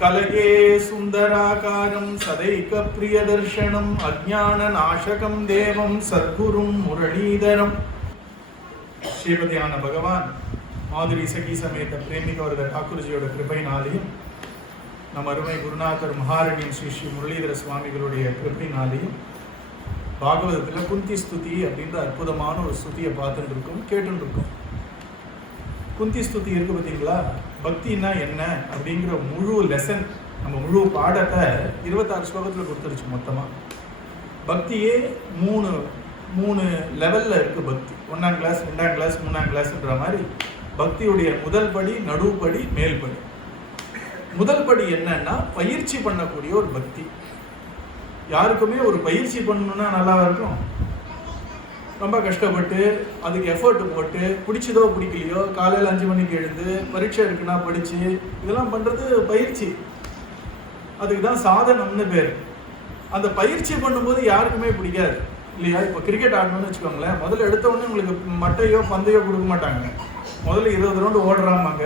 கலயே சுந்தராகாரம் சதைக பிரியதர்ஷனம் அஜ்ஞான நாசகம் தேவம் சத்குரும் முரளீதரம். ஸ்ரீமதியான பகவான் மாதுரி சகி சமேத பிரேமிக வரத டாக்கூர்ஜியோட கிருபையினாலையும் நம் அருமை குருநாதர் மகாரணியம் ஸ்ரீ ஸ்ரீ முரளீதர சுவாமிகளுடைய கிருபையினாலையும் பாகவதத்தில் குந்தி ஸ்துதி அப்படின்ற அற்புதமான ஒரு ஸ்துதியை பார்த்துட்டு இருக்கோம், கேட்டுட்டு இருக்கோம். குந்தி ஸ்துதி இருக்கு பார்த்தீங்களா? பக்தின்னா என்ன அப்படிங்கிற முழு லெசன், நம்ம முழு பாடத்தை 26 ஸ்லோகத்தில் கொடுத்துருச்சு மொத்தமாக. பக்தியே மூணு லெவலில் இருக்குது பக்தி. 1ஆம் கிளாஸ், 2ஆம் கிளாஸ், 3ஆம் கிளாஸ்ன்ற மாதிரி பக்தியுடைய முதல் படி, நடுவுப்படி, மேல்படி. முதல் படி என்னன்னா பயிற்சி பண்ணக்கூடிய ஒரு பக்தி. யாருக்குமே ஒரு பயிற்சி பண்ணணும்னா நல்லா இருக்கும். ரொம்ப கஷ்டப்பட்டு அதுக்கு எஃபர்ட் போட்டு பிடிச்சதோ பிடிக்கலையோ காலையில் 5 மணிக்கு எழுந்து பரீட்சை இருக்குன்னா படித்து இதெல்லாம் பண்ணுறது பயிற்சி. அதுக்கு தான் சாதனம்னு பேர். அந்த பயிற்சி பண்ணும்போது யாருக்குமே பிடிக்காது இல்லையா? இப்போ கிரிக்கெட் ஆடணும்னு வச்சுக்கோங்களேன், முதல்ல எடுத்தவொடனே உங்களுக்கு மட்டையோ பந்தையோ கொடுக்க மாட்டாங்க. முதல்ல 20 ரவுண்டு ஓடுறாமாங்க,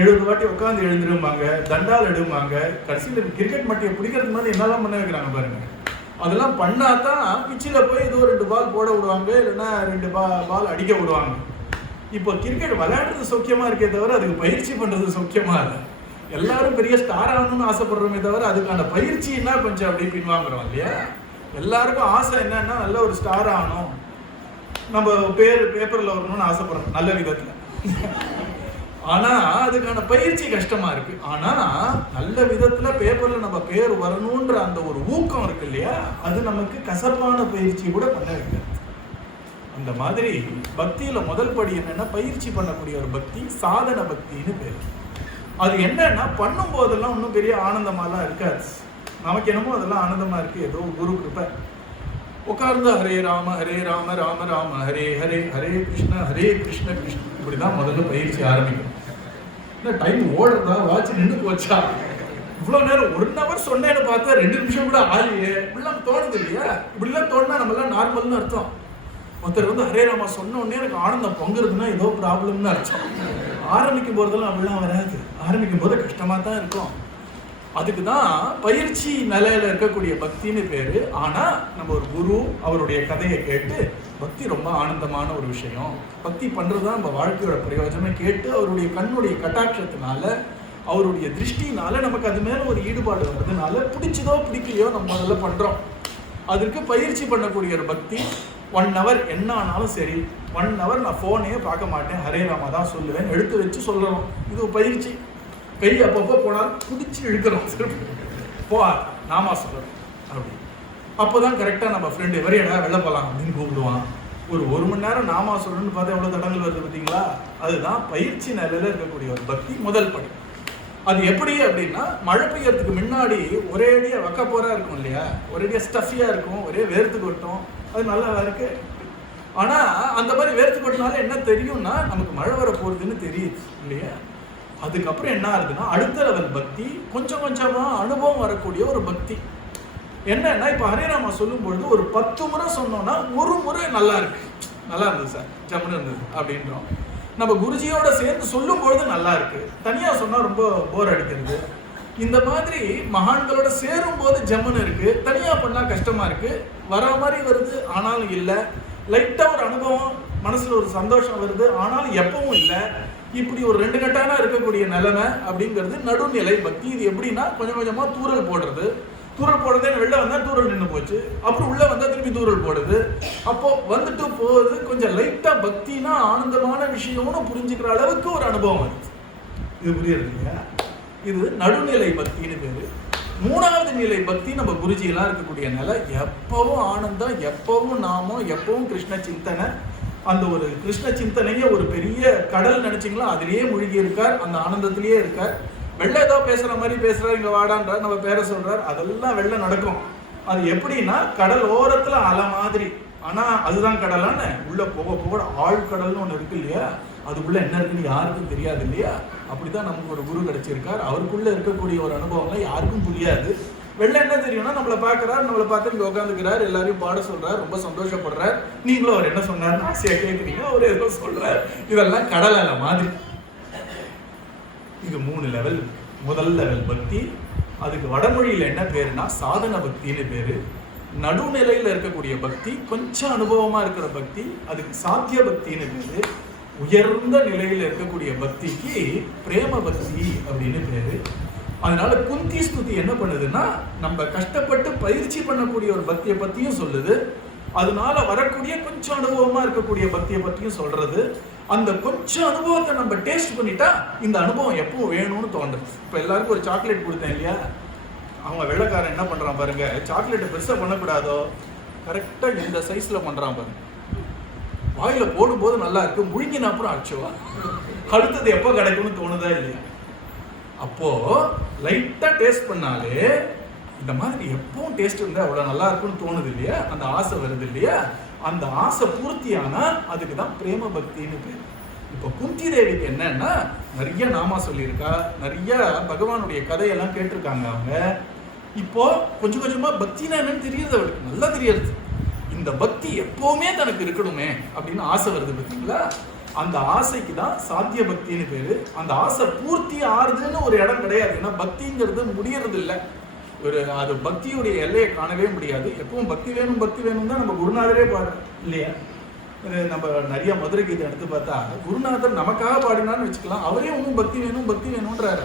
70 வாட்டி உட்காந்து எழுந்துருவாங்க, தண்டால் எடுப்பாங்க. கடைசியில் கிரிக்கெட் மட்டையை பிடிக்கிறதுக்கு முன்னாடி என்னெல்லாம் பண்ண வைக்கிறாங்க பாருங்க. அதெல்லாம் பண்ணாதான் பிச்சில் போய் ஏதோ 2 பால் போட விடுவாங்க, இல்லைன்னா 2 பால் அடிக்க விடுவாங்க. இப்போ கிரிக்கெட் விளையாடுறது சௌக்கியமா இருக்கே தவிர அதுக்கு பயிற்சி பண்றது சௌக்கியமா இல்லை. எல்லாரும் பெரிய ஸ்டார் ஆகணும்னு ஆசைப்படுறோமே தவிர அதுக்கான பயிற்சின்னா கொஞ்சம் அப்படியே பின்வாங்குறோம் இல்லையா? எல்லாருக்கும் ஆசை என்னன்னா நல்ல ஒரு ஸ்டார் ஆகணும், நம்ம பேர் பேப்பர்ல வரணும்னு ஆசைப்படுறோம் நல்ல விதத்துல. ஆனா அதுக்கான பயிற்சி கஷ்டமா இருக்கு. ஆனா நல்ல விதத்துல பேப்பர்ல நம்ம பேர் வரணும்ன்ற அந்த ஒரு ஊக்கம் இருக்கு இல்லையா, அது நமக்கு கசப்பான பயிற்சி கூட பண்ண வைக்கிறது. அந்த மாதிரி பக்தியில முதல் படி என்னன்னா பயிற்சி பண்ணக்கூடிய ஒரு பக்தி, சாதன பக்தின்னு பேர். அது என்னன்னா பண்ணும் போதெல்லாம் ஒன்றும் பெரிய ஆனந்தமாலாம் இருக்காது. நமக்கு என்னமோ அதெல்லாம் ஆனந்தமா இருக்கு, ஏதோ குரு கிருபை. உட்கார்ந்து ஹரே ராம ராம ராம ஹரே ஹரே, ஹரே கிருஷ்ண கிருஷ்ண இப்படிதான் முதல்ல பயிற்சி ஆரம்பிக்கும். இந்த டைம் ஓடுறதா, வாட்ச் நின்று போச்சா, இவ்வளவு நேரம் 1 hour சொன்னேன்னு பார்த்தா 2 நிமிஷம் கூட ஆலையே, இப்படிலாம் தோணுது இல்லையா? இப்படிலாம் தோணுனா நம்ம எல்லாம் நார்மல்னு அர்த்தம். ஒருத்தர் வந்து ஹரே ராமா சொன்ன உடனே எனக்கு ஆனந்தம் பொங்குறதுன்னா ஏதோ ப்ராப்ளம்னு அர்த்தம். ஆரம்பிக்கும் போதெல்லாம் அப்படிலாம் வராது. ஆரம்பிக்கும் போது கஷ்டமா தான் இருக்கும். அதுக்கு தான் பயிற்சி நிலையில இருக்கக்கூடிய பக்தின்னு பேரு. ஆனா நம்ம ஒரு குரு அவருடைய கதையை கேட்டு பக்தி ரொம்ப ஆனந்தமான ஒரு விஷயம், பக்தி பண்றதுதான் நம்ம வாழ்க்கையோட பிரயோஜனம் கேட்டு அவருடைய கண்ணுடைய கட்டாட்சத்தினால, அவருடைய திருஷ்டினால நமக்கு அது மேல ஒரு ஈடுபாடு வர்றதுனால பிடிச்சதோ பிடிக்கலையோ நம்ம முதல்ல பண்றோம். அதற்கு பயிற்சி பண்ணக்கூடிய ஒரு பக்தி. 1 hour என்ன ஆனாலும் சரி, 1 hour நான் போனே பார்க்க மாட்டேன், ஹரே ராமா தான் சொல்லுவேன், எடுத்து வச்சு சொல்றோம். இது பயிற்சி. கை அப்பப்போ போனால் பிடிச்சி இழுக்கிறோம், நாமா சொல்றோம் அப்படி. அப்போதான் கரெக்டாக நம்ம ஃப்ரெண்டு வரையடா வெளில போகலாம் அப்படின்னு கூப்பிடுவான். ஒரு 1 மணி நேரம் நாமா சொல்லணும்னு பார்த்தா எவ்வளோ தடங்கள் வருது பார்த்தீங்களா? அதுதான் பயிற்சி நிலையில இருக்கக்கூடிய ஒரு பக்தி முதல் படி. அது எப்படி அப்படின்னா, மழை பெய்யறதுக்கு முன்னாடி ஒரேடியாக வைக்க போறா இருக்கும் இல்லையா, ஒரேடியாக ஸ்டஃபியா இருக்கும், ஒரே வேர்த்து கொட்டும், அது நல்லா இருக்கு. ஆனா அந்த மாதிரி வேர்த்து கொட்டினால என்ன தெரியும்னா நமக்கு மழை வர போறதுன்னு தெரியுது இல்லையா? அதுக்கப்புறம் என்ன ஆகுதுன்னா அடுத்த லெவல் பக்தி, கொஞ்சம் கொஞ்சமா அனுபவம் வரக்கூடிய ஒரு பக்தி. என்னன்னா இப்ப ஹரேராமா சொல்லும் பொழுது ஒரு 10 முறை சொன்னோம்னா 1 முறை நல்லா இருக்கு, நல்லா இருந்தது சார், ஜம்முன்னு இருந்தது அப்படின்றோம். நம்ம குருஜியோட சேர்ந்து சொல்லும் பொழுது நல்லா இருக்கு, தனியா சொன்னா ரொம்ப போர் அடிக்கிறது. இந்த மாதிரி மகான்களோட சேரும் போது ஜம்முன்னு இருக்கு, தனியா பண்ணா கஷ்டமா இருக்கு, வர மாதிரி வருது ஆனாலும் இல்லை, லைட்டா ஒரு அனுபவம் மனசுல ஒரு சந்தோஷம் வருது ஆனாலும் எப்பவும் இல்லை. இப்படி ஒரு 2 கட்டானா இருக்கக்கூடிய நிலைமை அப்படிங்கிறது நடுநிலை பக்தி. இது எப்படின்னா கொஞ்சம் கொஞ்சமா தூரல் போடுறது, தூரல் போடுறதே வெளில வந்தா தூரல் நின்று போச்சு, அப்புறம் உள்ள வந்தா திருப்பி தூரல் போடுது, அப்போ வந்துட்டு போகுது. கொஞ்சம் லைட்டா பக்தினா ஆனந்தமான விஷயம்னு புரிஞ்சுக்கிற அளவுக்கு ஒரு அனுபவம் வருது. இது புரியுது இல்லையா? இது நடுநிலை பக்தின்னு பேரு. 3வது நிலை பக்தி நம்ம குருஜி எல்லாம் இருக்கக்கூடிய நிலை. எப்பவும் ஆனந்தம், எப்பவும் நாமம், எப்பவும் கிருஷ்ண சிந்தனை. அந்த ஒரு கிருஷ்ண சிந்தனையே ஒரு பெரிய கடல் நினைச்சிங்களா, அதிலேயே மூழ்கி இருக்கார், அந்த ஆனந்தத்திலேயே இருக்கார். வெள்ள ஏதோ பேசுற மாதிரி பேசுறாரு, இங்க வாடான்றார், நம்ம பேர சொல்றார், அதெல்லாம் வெள்ள நடக்கும். அது எப்படின்னா கடல் ஓரத்துல அலை மாதிரி. ஆனா அதுதான் கடலான்னு உள்ள போக போக ஆழ்கடல்னு ஒண்ணு இருக்கு இல்லையா, அதுக்குள்ள என்ன இருக்குன்னு யாருக்கும் தெரியாது இல்லையா? அப்படிதான் நமக்கு ஒரு குரு கிடைச்சிருக்கார். அவருக்குள்ள இருக்கக்கூடிய ஒரு அனுபவம்லாம் யாருக்கும் புரியாது. வெளில என்ன தெரியும்னா நம்மளை பார்க்குறாரு, நம்மளை பார்த்து இங்கே உட்காந்துக்கிறார், எல்லாரையும் பாட சொல்றார், ரொம்ப சந்தோஷப்படுறார். நீங்களும் அவர் என்ன சொன்னார்னு ஆசையா கேட்குறீங்க, அவர் ஏதோ சொல்றார். இதெல்லாம் கடல் அலை மாதிரி. இது 3 லெவல். முதல் லெவல் பக்தி. அதுக்கு வடமொழியில் என்ன பேருனா சாதன பக்தின்னு பேரு. நடுநிலையில் இருக்கக்கூடிய பக்தி, கொஞ்சம் அனுபவமா இருக்கிற பக்தி, அதுக்கு சாத்திய பக்தின்னு பேரு. உயர்ந்த நிலையில் இருக்கக்கூடிய பக்திக்கு பிரேம பக்தி அப்படின்னு பேரு. அதனால குந்தி ஸ்துதி என்ன பண்ணுதுன்னா நம்ம கஷ்டப்பட்டு பயிற்சி பண்ணக்கூடிய ஒரு பக்தியை பத்தியும் சொல்லுது, அதனால வரக்கூடிய கொஞ்சம் அனுபவமா இருக்கக்கூடிய பக்தியை பத்தியும் சொல்றது. அந்த கொஞ்சம் அனுபவத்தை நம்ம டேஸ்ட் பண்ணிட்டா இந்த அனுபவம் எப்பவும் வேணும்னு தோன்றுது. இப்ப எல்லாருக்கும் ஒரு சாக்லேட் கொடுத்தேன் இல்லையா, அவங்க வெள்ளைக்காரன் என்ன பண்றான் பாருங்க, சாக்லேட்டை பெருசா பண்ணக்கூடாதோ, கரெக்டா இந்த சைஸ்ல பண்றான் பாருங்க. வாயில போடும்போது நல்லா இருக்கு, முழுங்கின அப்புறம் அடிச்சுவா, அடுத்தது எப்போ கிடைக்கும்னு தோணுதா இல்லையா? அப்போ லைட்டா டேஸ்ட் பண்ணாலே இந்த மாதிரி எப்பவும் டேஸ்ட் இருந்தா அவ்வளவு நல்லா இருக்கும்னு தோணுது இல்லையா, அந்த ஆசை வருது இல்லையா, அந்த ஆசை பூர்த்தியானா அதுக்கு தான் பிரேம பக்தின்னு பேர். இப்போ குந்தி தேவிக்கு என்னன்னா நிறைய நாமா சொல்லியிருக்கா, நிறைய பகவானுடைய கதையெல்லாம் கேட்டிருக்காங்க அவங்க. இப்போ கொஞ்சம் கொஞ்சமா பக்தினா என்னன்னு தெரியுது அவளுக்கு, நல்லா தெரியுது. இந்த பக்தி எப்பவுமே தனக்கு இருக்கணுமே அப்படின்னு ஆசை வருது பார்த்தீங்களா, அந்த ஆசைக்கு தான் சாத்திய பக்தின்னு பேரு. அந்த ஆசை பூர்த்தி ஆறுதுன்னு ஒரு இடம் கிடையாது, ஏன்னா பக்திங்கிறது முடியறது இல்லை. அது பக்தியுடைய எல்லையை காணவே முடியாது. எப்பவும் பக்தி வேணும் பக்தி வேணும் தான் நம்ம குருநாதரே பாடுறோம் இல்லையா. நம்ம நிறைய மதுரை கீதை எடுத்து பார்த்தா குருநாதர் நமக்காக பாடினான்னு வச்சுக்கலாம், அவரே ஒன்றும் பக்தி வேணும் பக்தி வேணும்ன்றாரு.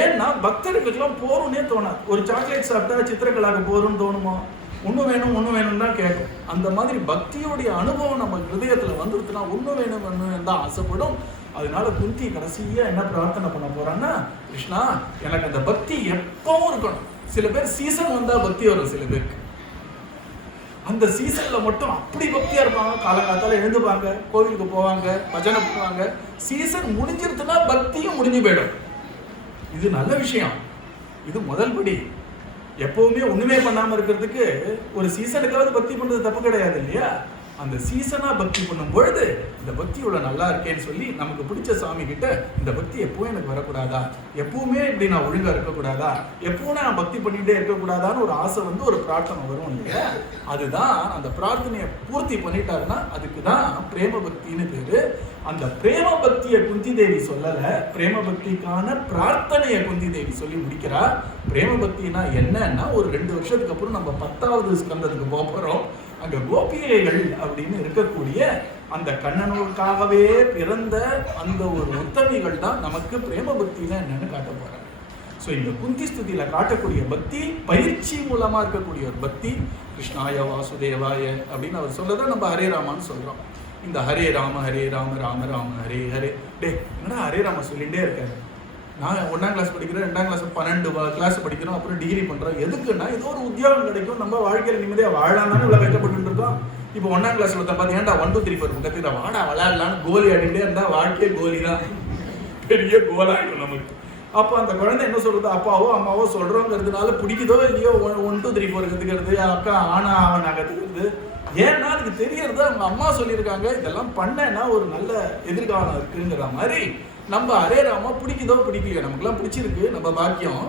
ஏன்னா பக்தர்களுக்கெல்லாம் போரும்னே தோணாது. ஒரு சாக்லேட் சாப்பிட்டா சித்திரக்கலாக போரும்னு தோணுமா, ஒன்று வேணும் தான் கேட்கும். அந்த மாதிரி பக்தியோடைய அனுபவம் நம்ம ஹிருதயத்தில் வந்துருச்சுன்னா ஒன்று வேணும் தான் ஆசைப்படும். அதனால குந்தி கடைசியா என்ன பிரார்த்தனை பண்ண போறான்னா, கிருஷ்ணா எனக்கு அந்த பக்தி எப்பவும் இருக்கணும். சில பேர் சீசன் வந்தா பக்தி வரும், சில பேருக்கு அந்த சீசன்ல மட்டும் அப்படி பக்தியா இருப்பாங்க, காலங்காத்தால எழுந்துப்பாங்க, கோவிலுக்கு போவாங்க, பஜனை பண்ணுவாங்க. சீசன் முடிஞ்சிருச்சுன்னா பக்தியும் முடிஞ்சு போயிடும். இது நல்ல விஷயம், இது முதல் படி. எப்பவுமே ஒண்ணுமே பண்ணாம இருக்கிறதுக்கு ஒரு சீசனுக்காவது பக்தி பண்றது தப்பு கிடையாது இல்லையா. அந்த சீசனா பக்தி பண்ணும் பொழுது இந்த பக்தி இவ்வளவு நல்லா இருக்கேன்னு சொல்லி நமக்கு பிடிச்ச சாமி கிட்ட இந்த பக்தி எப்பவும் எனக்கு வரக்கூடாதா, எப்பவுமே இப்படி நான் ஒழுங்கா இருக்கக்கூடாதா, எப்பவும் நான் பக்தி பண்ணிட்டே இருக்கக்கூடாதான்னு ஒரு ஆசை வந்து ஒரு பிரார்த்தனை வரும் இல்லையா. அதுதான் அந்த பிரார்த்தனையை பூர்த்தி பண்ணிட்டாருன்னா அதுக்கு தான் பிரேம பக்தின்னு பேரு. அந்த பிரேம பக்தியை குந்தி தேவி சொல்லல, பிரேம பக்திக்கான பிரார்த்தனையை குந்தி தேவி சொல்லி முடிக்கிறா. பிரேம பக்தினா என்னன்னா ஒரு 2 வருஷத்துக்கு அப்புறம் நம்ம 10வது ஸ்கந்தத்துக்கு போறோம். அங்க கோபிகைகள் அப்படின்னு இருக்கக்கூடிய அந்த கண்ணனுக்காகவே பிறந்த அந்த ஒரு உத்தமிகள் தான் நமக்கு பிரேம பக்தினா என்னன்னு காட்ட போறாங்க. ஸோ இந்த குந்தி ஸ்துதியில காட்டக்கூடிய பக்தி பயிற்சி மூலமா இருக்கக்கூடிய ஒரு பக்தி. கிருஷ்ணாய வாசுதேவாய அப்படின்னு அவர் சொல்லதை நம்ம ஹரே ராமான்னு சொல்றோம். இந்த ஹரே ராம ராம ராம ஹரே ஹரே. என்னடா ஹரே ராம சொல்லிகிட்டே இருக்காரு. நான் 1ஆம் கிளாஸ் படிக்கிறேன், 2ஆம் கிளாஸ் 12 கிளாஸ் படிக்கிறோம், அப்புறம் டிகிரி பண்றோம். எதுக்குன்னா ஏதோ ஒரு உத்தியோகம் கிடைக்கும், நம்ம வாழ்க்கையில் நிம்மதியாக வாழலாம்னு இவ்வளோ கஷ்டப்பட்டு இருக்கோம். இப்போ 1ஆம் கிளாஸ்ல ஒருத்தன் பார்த்து ஏன்டா 1 2 3 4 கத்துக்கிற வாடா விளையாடலான்னு கோலி ஆடிட்டே இருந்தா வாழ்க்கையே கோலி தான், பெரிய கோலாயிடும் நமக்கு. அப்போ அந்த குழந்தை என்ன சொல்றது, அப்பாவோ அம்மாவோ சொல்றோங்கிறதுனால பிடிக்குதோ இல்லையோ 1 2 3 4 கத்துக்கிறது, அக்கா ஆனா அவனா கத்துக்கிறது. ஏன்னா அதுக்கு தெரியறது அவங்க அம்மா சொல்லியிருக்காங்க, இதெல்லாம் பண்ணேன்னா ஒரு நல்ல எதிர்காலம் இருக்குங்கிற மாதிரி. நம்ம ஹரே ராமா பிடிக்குதோ பிடிக்கலையோ, நமக்குலாம் பிடிச்சிருக்கு, நம்ம பாக்கியம்.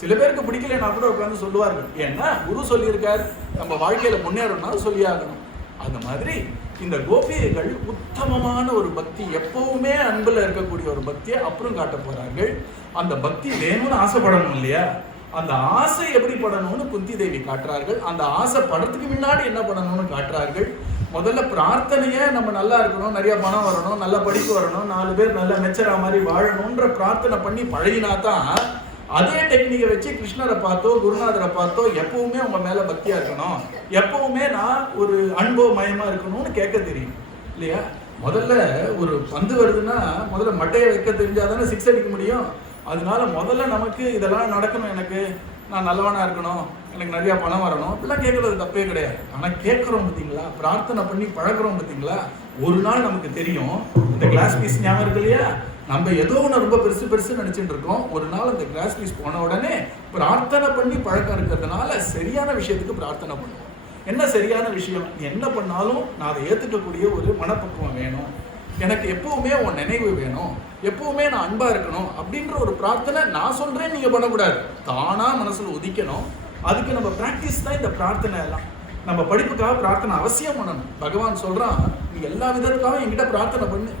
சில பேருக்கு பிடிக்கலன்னா கூட உட்காந்து சொல்லுவார்கள், ஏன்னா குரு சொல்லியிருக்காரு நம்ம வாழ்க்கையில முன்னேறணும்னா சொல்லியாகணும். அந்த மாதிரி இந்த கோபிகைகள் உத்தமமான ஒரு பக்தி, எப்பவுமே அன்புல இருக்கக்கூடிய ஒரு பக்தியை அப்புறம் காட்ட போறார்கள். அந்த பக்தி வேணும்னு ஆசைப்படணும் இல்லையா, அந்த ஆசை எப்படி படணும்னு குந்தி தேவி காட்டுறார்கள். அந்த ஆசை படத்துக்கு முன்னாடி என்ன பண்ணணும்னு காட்டுறார்கள். முதல்ல பிரார்த்தனைய நம்ம நல்லா இருக்கணும், நிறைய பணம் வரணும், நல்ல படிப்பு வரணும், 4 பேர் நல்ல மெச்சரா மாதிரி வாழணும்ன்ற பிரார்த்தனை பண்ணி பழகினா தான் அதே டெக்னிக்கை வச்சு கிருஷ்ணரை பார்த்தோ குருநாதரை பார்த்தோ எப்பவுமே உங்க மேல பக்தியா இருக்கணும், எப்பவுமே நான் ஒரு அன்போ மயமா இருக்கணும்னு கேட்க தெரியும் இல்லையா. முதல்ல ஒரு பந்து வருதுன்னா முதல்ல மட்டையை வைக்க தெரிஞ்சாதானே 6 அடிக்க முடியும். அதனால முதல்ல நமக்கு இதெல்லாம் நடக்கணும், எனக்கு நான் நல்லவனா இருக்கணும், எனக்கு நிறைய பணம் வரணும், இப்படிலாம் கேட்கறது தப்பே கிடையாது. ஆனா கேட்கிறோம் பார்த்தீங்களா, பிரார்த்தனை பண்ணி பழகிறோம் பார்த்தீங்களா. ஒரு நாள் நமக்கு தெரியும், இந்த கிளாஸ் பீஸ் ஞாபகம் இருக்கு இல்லையா, நம்ம ஏதோ ஒன்று ரொம்ப பெருசு நினைச்சுட்டு இருக்கோம். ஒரு நாள் அந்த கிளாஸ் பீஸ் போன உடனே பிரார்த்தனை பண்ணி பழக்கம் இருக்கிறதுனால சரியான விஷயத்துக்கு பிரார்த்தனை பண்ணுவோம். என்ன சரியான விஷயம், என்ன பண்ணாலும் நான் அதை ஏற்றுக்கக்கூடிய ஒரு மனப்பக்குவம் வேணும், எனக்கு எப்பவுமே உன் நினைவு வேணும், எப்பவுமே நான் அன்பா இருக்கணும் அப்படின்ற ஒரு பிரார்த்தனை நான் சொல்றேன் நீங்க பண்ணக்கூடாது, தானா மனசுல உதிக்கணும். அதுக்கு நம்ம பிராக்டிஸ் தான் இந்த பிரார்த்தனை எல்லாம். நம்ம படிப்புக்காக பிரார்த்தனை அவசியம் பண்ணணும். பகவான் சொல்றான், நீ எல்லா விதத்துக்காகவும் என்கிட்ட பிரார்த்தனை பண்ணு,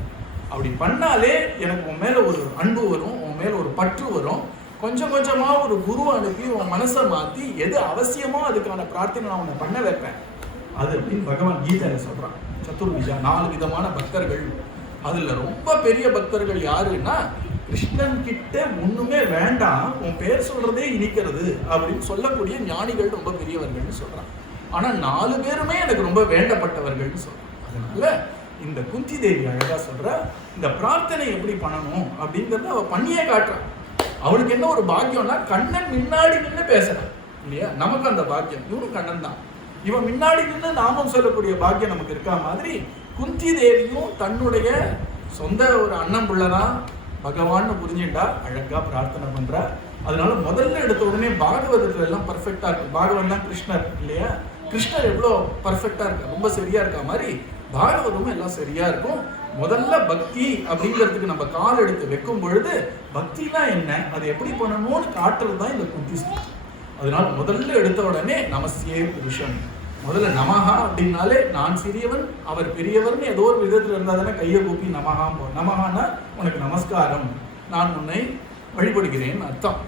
அப்படி பண்ணாலே எனக்கு உன் மேல ஒரு அன்பு வரும், உன் மேல ஒரு பற்று வரும். கொஞ்சம் கொஞ்சமா ஒரு குரு அனுப்பி உன் மனசை மாத்தி எது அவசியமோ அதுக்கான பிரார்த்தனை நான் உன்னை பண்ண வைப்பேன். அது அப்படின்னு பகவான் கீதையில சொல்றான். சதுர்விஜா 4 விதமான பக்தர்கள். அதுல ரொம்ப பெரிய பக்தர்கள் யாருன்னா, கிருஷ்ணன் கிட்ட ஒண்ணுமே வேண்டாம், உன் பேர் சொல்றதே இனிக்கிறது அப்படின்னு சொல்லக்கூடிய ஞானிகள் ரொம்ப பெரியவர்கள்னு சொல்றான். ஆனா 4 பேருமே எனக்கு ரொம்ப வேண்டப்பட்டவர்கள்னு சொல்றான். அதனால இந்த குந்தி தேவி அழகா சொல்ற, இந்த பிரார்த்தனை எப்படி பண்ணணும் அப்படிங்கறத அவ பண்ணியே காட்டுறான். அவளுக்கு என்ன ஒரு பாக்கியம்னா, கண்ணன் முன்னாடி நின்று பேசுறான் இல்லையா? நமக்கு அந்த பாக்கியம். இவனும் கண்ணன் தான். இவன் முன்னாடி நின்று நாமம் சொல்லக்கூடிய பாக்கியம் நமக்கு இருக்கா மாதிரி குந்தி தேவியும் தன்னுடைய சொந்த ஒரு அண்ணன் பிள்ளைதான் பகவான்னு புரிஞ்சுட்டா அழகா பிரார்த்தனை பண்றா. அதனால முதல்ல எடுத்த உடனே பாகவதத்துல எல்லாம் பர்ஃபெக்டா இருக்கு. பாகவன் தான் கிருஷ்ணர் இல்லையா? கிருஷ்ணர் எவ்வளோ பர்ஃபெக்டா இருக்கா, ரொம்ப சரியா இருக்கா மாதிரி பாகவதமும் எல்லாம் சரியா இருக்கும். முதல்ல பக்தி அப்படிங்கிறதுக்கு நம்ம கால் எடுத்து வைக்கும் பொழுது பக்தினா என்ன, அதை எப்படி பண்ணணும்னு காட்டுறது தான் இந்த குந்தி. அதனால முதல்ல எடுத்த உடனே நமஸ்யே புருஷன், முதல்ல நமஹா அப்படின்னாலே நான் சிறியவன் அவர் பெரியவர்னு ஏதோ ஒரு விதத்துல இருந்தா தானே கையை கூப்பி நமஹா போ. நமஹான்னா உனக்கு நமஸ்காரம், நான் உன்னை வழிபடுகிறேன் அர்த்தம்.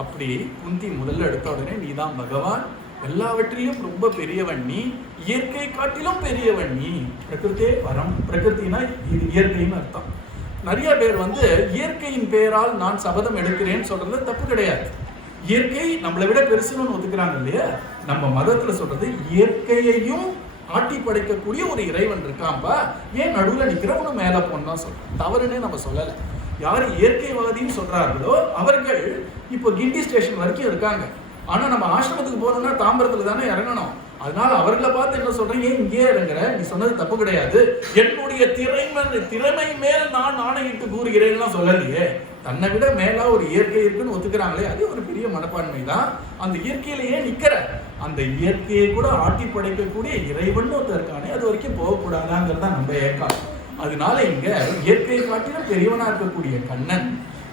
அப்படி குந்தி முதல்ல எடுத்த உடனே நீ தான் பகவான், எல்லாவற்றிலும் ரொம்ப பெரியவன் நீ, இயற்கை காட்டிலும் பெரியவன் நீ, பிரகிருத்தே வரம். பிரகிருத்தினா இது இயற்கைன்னு அர்த்தம். நிறைய பேர் இயற்கையின் பெயரால் நான் சபதம் எடுக்கிறேன்னு சொல்றது தப்பு கிடையாது. இயற்கை நம்மளை விட பெருசுன்னு ஒத்துக்கிறாங்க இல்லையா? நம்ம மதத்துல சொல்றது இயற்கையையும் ஆட்டி படைக்கக்கூடிய ஒரு இறைவன் இருக்காம்பா, ஏன் நடுவுல நிக்கிறவனு மேல போனா சொல்றோம், தவறுன்னே நம்ம சொல்லல. யாரு இயற்கைவாதின்னு சொல்றார்களோ அவர்கள் இப்போ கிண்டி ஸ்டேஷன் வரைக்கும் இருக்காங்க. ஆனா நம்ம ஆசிரமத்துக்கு போறோம்னா தாம்பரத்துல தானே இறங்கணும். அதனால அவர்களை பார்த்து என்ன சொல்றேன், ஏன் இங்கே இறங்குற, நீ சொன்னது தப்பு கிடையாது, என்னுடைய திறமை மேல் நான் ஆணையிட்டு கூறுகிறேன்லாம் சொல்லலையே. தன்னை விட மேலா ஒரு இயற்கை இருக்குன்னு ஒத்துக்கிறாங்களே, அது ஒரு பெரிய மனப்பான்மை தான். அந்த இயற்கையிலேயே நிக்கிற அந்த இயற்கையை கூட ஆட்டி படைக்கக்கூடிய இறைவன் ஒருத்தர் இருக்கானே, அது வரைக்கும் போகக்கூடாதாங்கிறதா நம்ம ஏக்கம். அதனால இங்க இயற்கையை காட்டிலும் பெரியவனா இருக்கக்கூடிய கண்ணன்,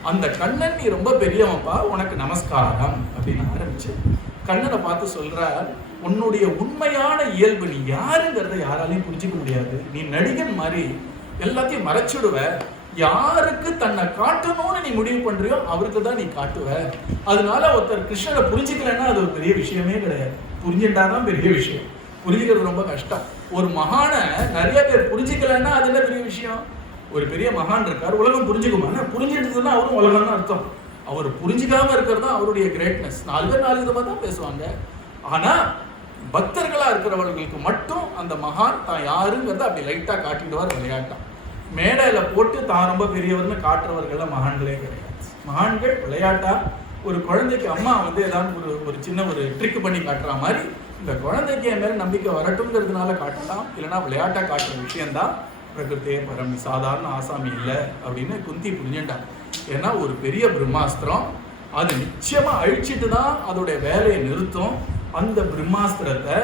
அந்த கண்ணன் நீ ரொம்ப பெரியவன்ப்பா, உனக்கு நமஸ்காரம் அப்படின்னு ஆரம்பிச்சு கண்ணனை பார்த்து சொல்றார், உன்னுடைய உண்மையான இயல்பு நீ யாருங்கிறத யாராலையும் புரிஞ்சுக்க முடியாது. நீ நடிகன் மாதிரி எல்லாத்தையும் மறைச்சிடுவ. யாருக்கு தன்னை காட்டணும்னு நீ முடிவு பண்றியோ அவருக்கு தான் நீ காட்டுவ. அதனால ஒருத்தர் கிருஷ்ணரை புரிஞ்சுக்கலன்னா அது ஒரு பெரிய விஷயமே கிடையாது. புரிஞ்சுட்டாதான் பெரிய விஷயம். புரிஞ்சுக்கிறது ரொம்ப கஷ்டம். ஒரு மகானை நிறைய பேர் புரிஞ்சுக்கலன்னா அது என்ன பெரிய விஷயம்? ஒரு பெரிய மகான் இருக்கார், உலகம் புரிஞ்சுக்குமா? புரிஞ்சுட்டுதுன்னா அவரும் உலகம் தான் அர்த்தம். அவர் புரிஞ்சுக்காம இருக்கிறது தான் அவருடைய கிரேட்னஸ். 4 பேர் 4 விதமா தான் பேசுவாங்க. ஆனா பக்தர்களா இருக்கிறவர்களுக்கு மட்டும் அந்த மகான் தான் யாருங்கிறத அப்படி லைட்டா காட்டிடுவார். விளையாட்டா மேடையில போட்டு தான் ரொம்ப பெரியவர்னு காட்டுறவர்கள் மகான்களே கிடையாது. மகான்கள் விளையாட்டா ஒரு குழந்தைக்கு அம்மா ஏதாவது ஒரு சின்ன ஒரு ட்ரிக் பண்ணி காட்டுற மாதிரி இந்த குழந்தைக்கு என் மேல நம்பிக்கை வரட்டும்ங்கிறதுனால காட்டலாம், இல்லைன்னா விளையாட்டா காட்டுற விஷயம்தான் பிரகிருத்தே பரம், சாதாரண ஆசாமி இல்லை அப்படின்னு குந்தி புரிஞ்சுட்டாங்க. ஏன்னா ஒரு பெரிய பிரம்மாஸ்திரம் அது நிச்சயமா அழிச்சிட்டு தான் அதோடைய வேலையை நிறுத்தும். அந்த பிரம்மாஸ்திரத்தை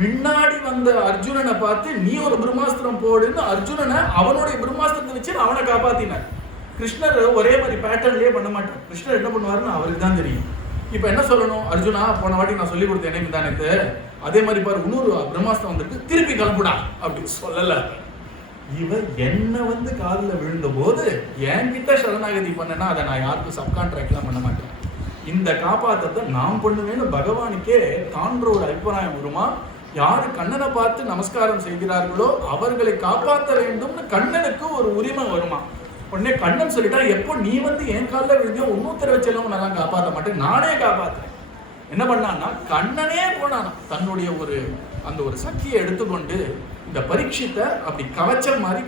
முன்னாடி வந்த அர்ஜுனனை பார்த்து நீ ஒரு பிரம்மாஸ்திரம் போடுன்னு அர்ஜுனனை அவனுடைய பிரம்மாஸ்திரத்தை வச்சு அவனை காப்பாத்தினார். கிருஷ்ணர் ஒரே மாதிரி பேட்டர்ன்லயே பண்ண மாட்டார். கிருஷ்ணர் என்ன பண்ணுவாருன்னு அவருக்கு தான் தெரியும். இப்ப என்ன சொல்லணும், அர்ஜுனா போன வாட்டி நான் சொல்லி கொடுத்தேன் எனக்கு தானே, அதே மாதிரி பாரு இன்னொரு பிரம்மாஸ்திரம் வந்துட்டு திருப்பி கிளம்புடா அப்படின்னு சொல்லல. இவன் என்ன காதுல விழுந்த போது என்கிட்ட சரணாகதி பண்ணனா அதை நான் யாருக்கும் சப்கான்ட்ராக்ட்லாம் பண்ண மாட்டேன், இந்த காப்பாற்றத்தை நான் பண்ணுவேன்னு பகவானுக்கே தான்ற ஒரு அபிப்பிராயம் வருமா? யாரு கண்ணனை பார்த்து நமஸ்காரம் செய்கிறார்களோ அவர்களை காப்பாற்ற வேண்டும்னு கண்ணனுக்கு ஒரு உரிமை வருமா? உடனே கண்ணன் சொல்லிட்டா, எப்போ நீ என் காலில் விழுந்தியோ இன்னொருத்தர வச்செல்லாம் நான் காப்பாற்ற மாட்டேன், நானே காப்பாற்றுறேன். என்ன பண்ணான்னா கண்ணனே போனானா தன்னுடைய அந்த ஒரு சக்தியை எடுத்துக்கொண்டு இந்த பரீட்சித்தை அப்படி கவச்சம் மாதிரி